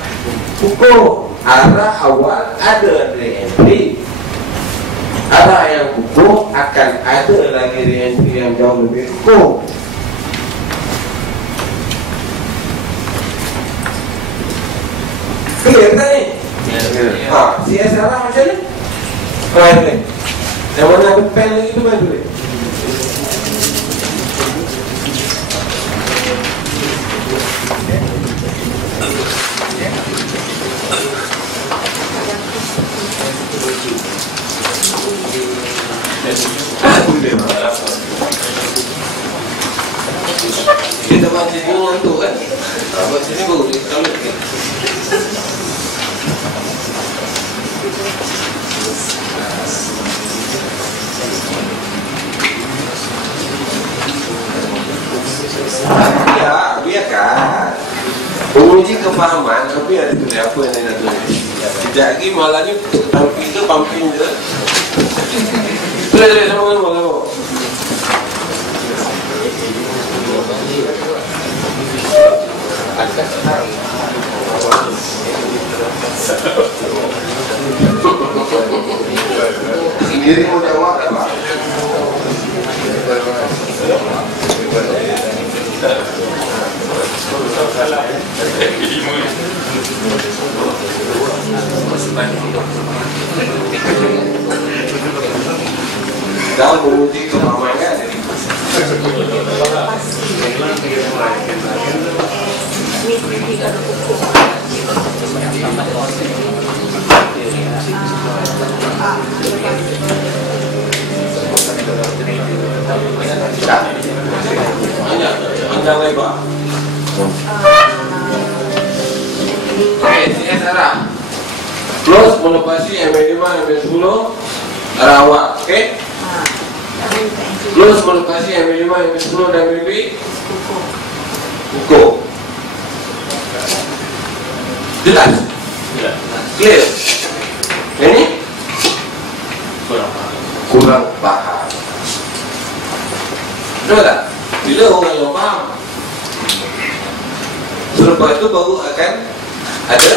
kukuh. Arah awal ada re-entry. Arah yang kukuh akan ada lagi re-entry yang jauh lebih kukuh. Clear tak ni? CS arah macam ni? Boleh. Yang mana ada pen lagi tu boleh. Kita baca ni ngantuk kan? Baca ni baru dia kalau ni. Ya, biarkan. Menguji kefahaman, tapi ada tulis apa yang nak tulis. Sekejap lagi malahnya pumping ke pumping je. Tulis sama-sama. Sendiri mau jawab apa? Dalam menguji kefahaman kan? Panjang lebar. CS arah close melepasi MA5, MA10 arah awal. Okey? Close melepasi MA5, MA10 dan MA2 kukuh. Jelas? Clear? Ini? Kurang paham. Betul tak? Bila orang yang faham, selepas itu baru akan ada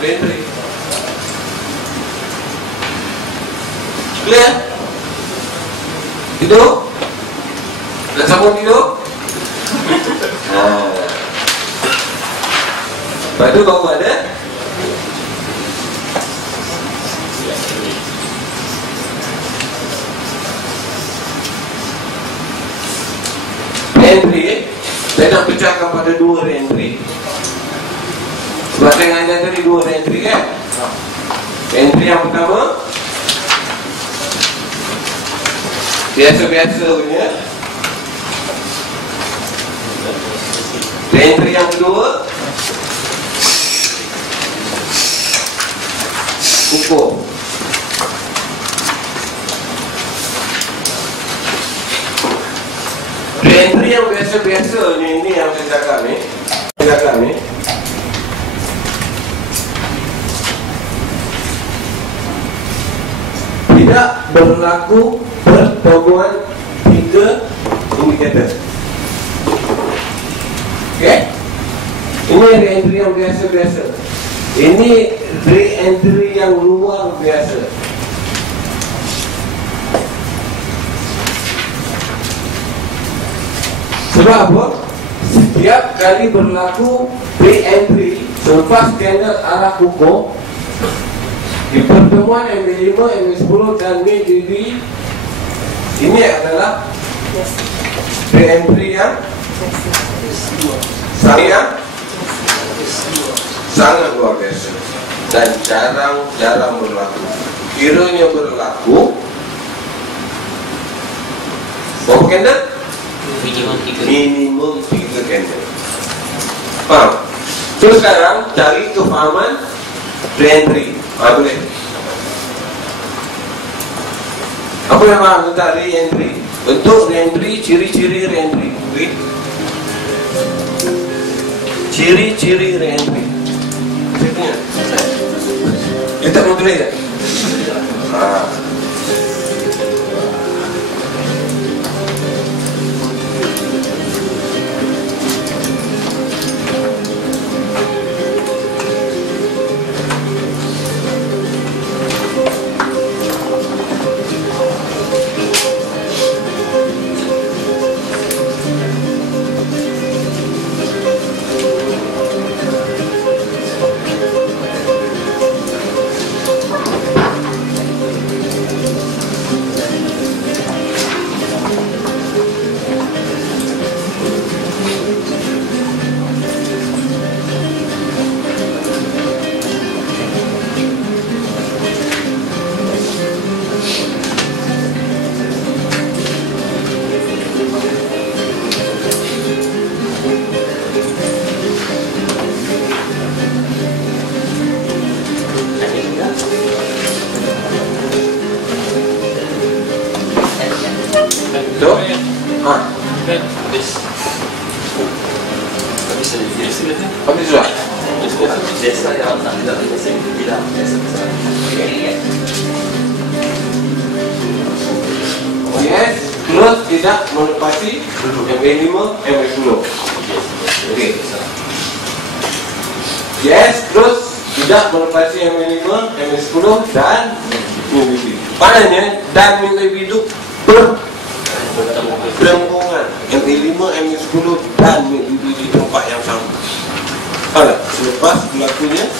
re-entry. Clear? Tidur? Nak sambung tidur? Lepas itu baru ada re-entry. Saya nak pecahkan pada dua re-entry. Sebab saya ngajar tadi dua re-entry kan? Entry yang pertama biasa-biasa punya. Entry yang kedua ukur. Entry yang biasa-biasa ni, ini yang saya cakap ni. Tidak berlaku pertemuan 3 indikator. Okey. Ini re-entry yang biasa-biasa. Ini re-entry yang luar biasa. Sebab apa? Setiap kali berlaku re-entry selepas skandal arah ukur di pertemuan MB5, MB10 dan MB7, ini adalah re-entry yang sangat luar biasa dan jarang berlaku. Kiranya berlaku berapa candle? Minimum 3 candle. Faham? So sekarang cari kefahaman re-entry. Boleh. Apa yang faham tentang re-entry? Bentuk re-entry, ciri-ciri re-entry. Okay? Ciri-ciri re-entry. Dia tak mau tulis tak? Habis sudah? Biasa yang tak biasa bilang biasa. Yes, terus tidak menepati MB5, MB10. Okey. Yes, terus tidak menepati MB5, MB10 dan MB7. Maknanya dan MB7 itu berhubungan. MB5, MB10 dan MB7 di tempat yang sama. Faham? Selepas berlakunya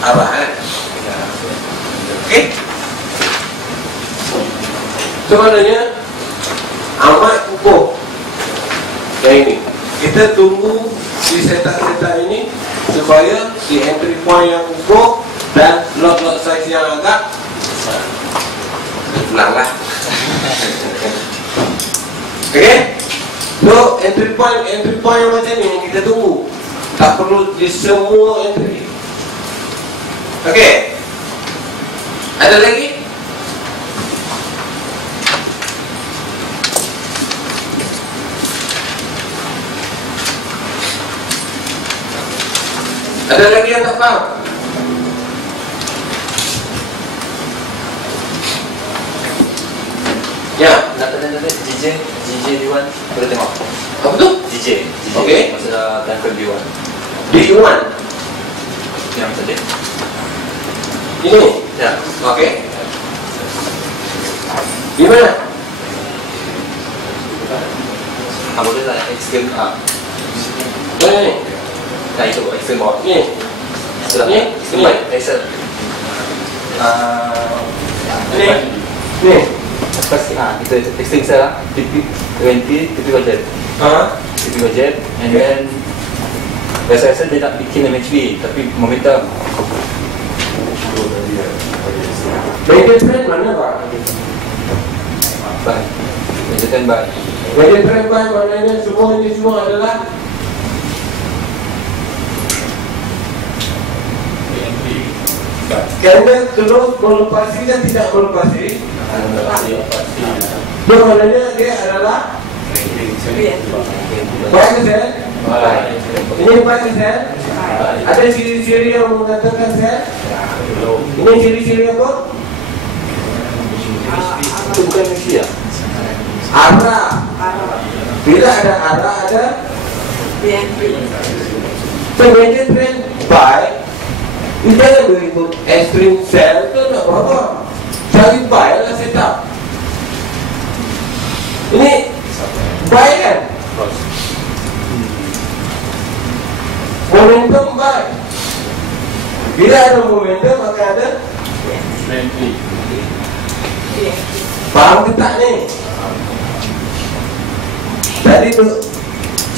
arahan. Okey. Sebenarnya amat ukur yang ini. Kita tunggu di setak-setak ini supaya di entry point yang ukur dan lot-lot size yang agak langlah. Okey. So entry point yang macam ni yang kita tunggu. Tak perlu di semua entry. Okey. Ada lagi? Ada lagi yang tak faham? Ya. Nak tanya DJ D1 boleh tengok. Apa tu? DJ. Okey. Masa time frame D1. D1. Yang tadi. Ini. Ya. Okey. Di mana? Boleh tak extreme Ni. Nah itu extreme bawah. Ni. Sudah. Ni. Extreme right. Excel. Ni. Ni. First, kita extreme cell lah. TP20, typical jet. Typical jet. And then biasa dia nak bikin MHB tapi momentum Major trend mana Pak? By. Major trend by. Major trend by maknanya semua ini semua adalah candle terus melepasi dan tidak melepasi. Itu maknanya dia adalah buy ke sell. Ini buy ke sell. Ada ciri-ciri yang mengatakan sell. Ini ciri-ciri apa? Itu bukan misi ya? Arah. Bila ada arah ada major trend buy. Kita yang berikut extreme sell itu tak apa-apa. Cari buy lah setup. Ini buy kan? Momentum buy. Bila ada momentum maka ada paham ke tak ni? Tadi tu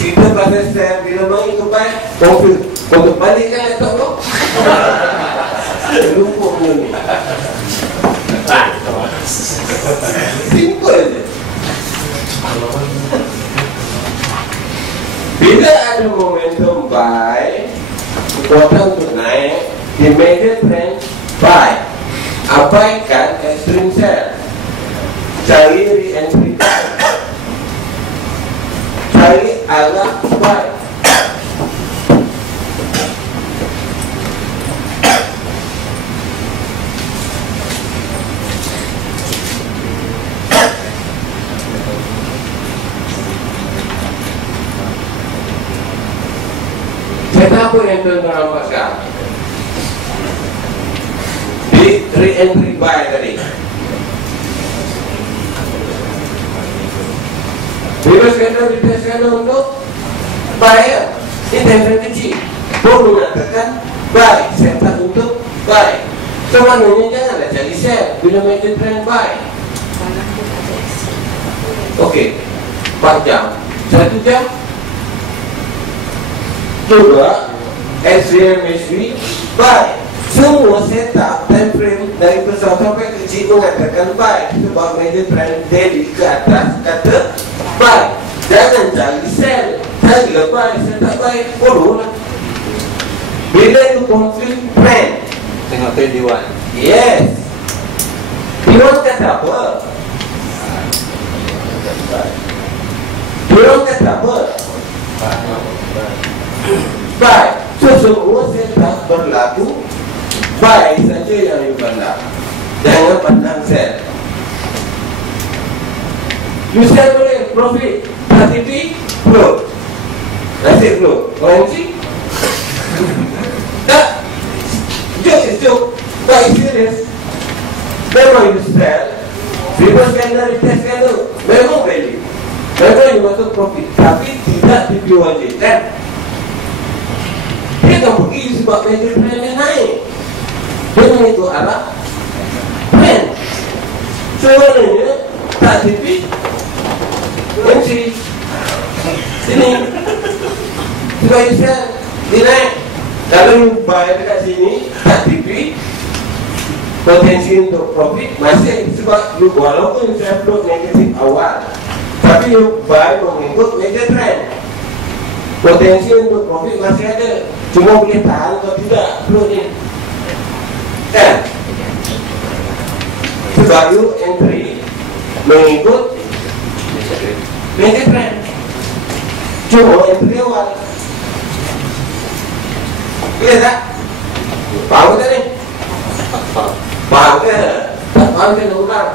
cerita pasal sell bila main ke buy confuse. Untuk balik kan laptop tu? Lupa pun ni. Simple je. Bila ada momentum buy, kekuatan untuk naik, di major trend buy, abaikan extreme sell. Cari re-entry, cari arah buy. Apa yang tuan nampak sekarang? Di re-entry buy tadi. Bila skandal diteskan untuk buy ya. Ini tension kecil. Baru mengatakan buy, setup untuk buy. So maknanya janganlah cari sell bila major trend buy. Okey, 4 jam, 1 jam. Coba SVMHV buy. Semua setup time frame dari besar sampai kecil mengatakan buy. Sebab major trend daily ke atas kata buy. Jangan cari sell. Carilah buy, setup buy, follow lah. Bila itu conflict trend, Tengok trend D1. yes. D1 kata apa? D1 kata apa? Buy. Semua setup berlaku buy saja yang dipandang. Jangan pandang sell. You sell boleh profit, tapi float. Nasib float. Orang sih? Tak. Joke is joke. Buy serious. Memang you sell. Reverse candle, retest candle. Memang value. Memang you masuk profit. Tapi tidak TP1J. Kan? Dia akan pergi sebab major trend yang naik. Dia mengikut arah trend. Sebenarnya tak tipi MC sini. Sebab bisa dia naik. Kalau you buy dekat sini tak tipi, potensi untuk profit masih. Sebab you walaupun saya float negatif awal, tapi you buy mengikut major trend, potensi untuk profit masih ada. Cuma boleh tahan atau tidak float ni. Kan? Sebab you entry mengikut major trend. Cuma entry awal. Boleh tak? Faham tak ni? Faham ke? Tak faham ke? Nak ulang?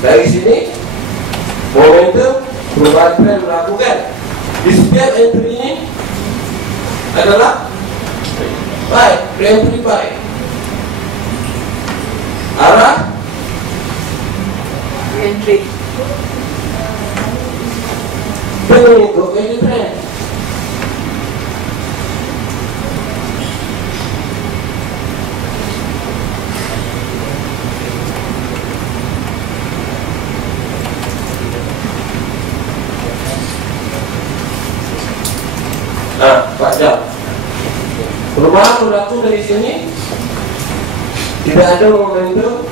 Dari sini momentum perubahan trend melakukan. Di setiap entry ini adalah buy, re-entry buy. Arah Entry. mengikut major trend. Perubahan berlaku dari sini. Tidak ada momentum.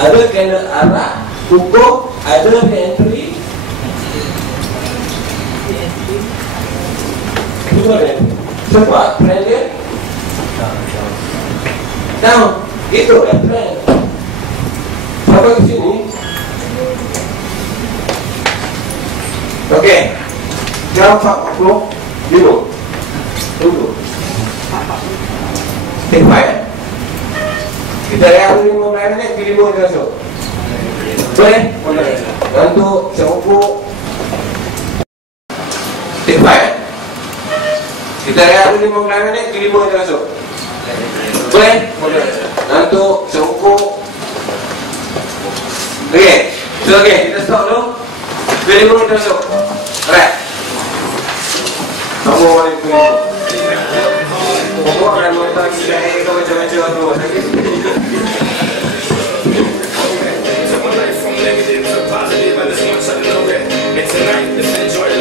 Ada candle arah, ukur, ada entry. Itu ada. Sebab trendnya down. Itu ya trend. Sampai ke sini. Oke. Jam 40 minum. Dulu. Baik. Kita lihat dulu mengenai pilih masuk. Boleh? Boleh. Untuk seukur. Baik. Kita lihat dulu mengenai pilih masuk. Boleh? Boleh. Untuk seukur. Okey. So, okey, kita stop dulu. Pilih masuk. Alright. Assalamualaikum. Pokok akan menentang saya ke macam-macam rumah sakit. From negative to positive, I just want you to know that. And tonight, let's enjoy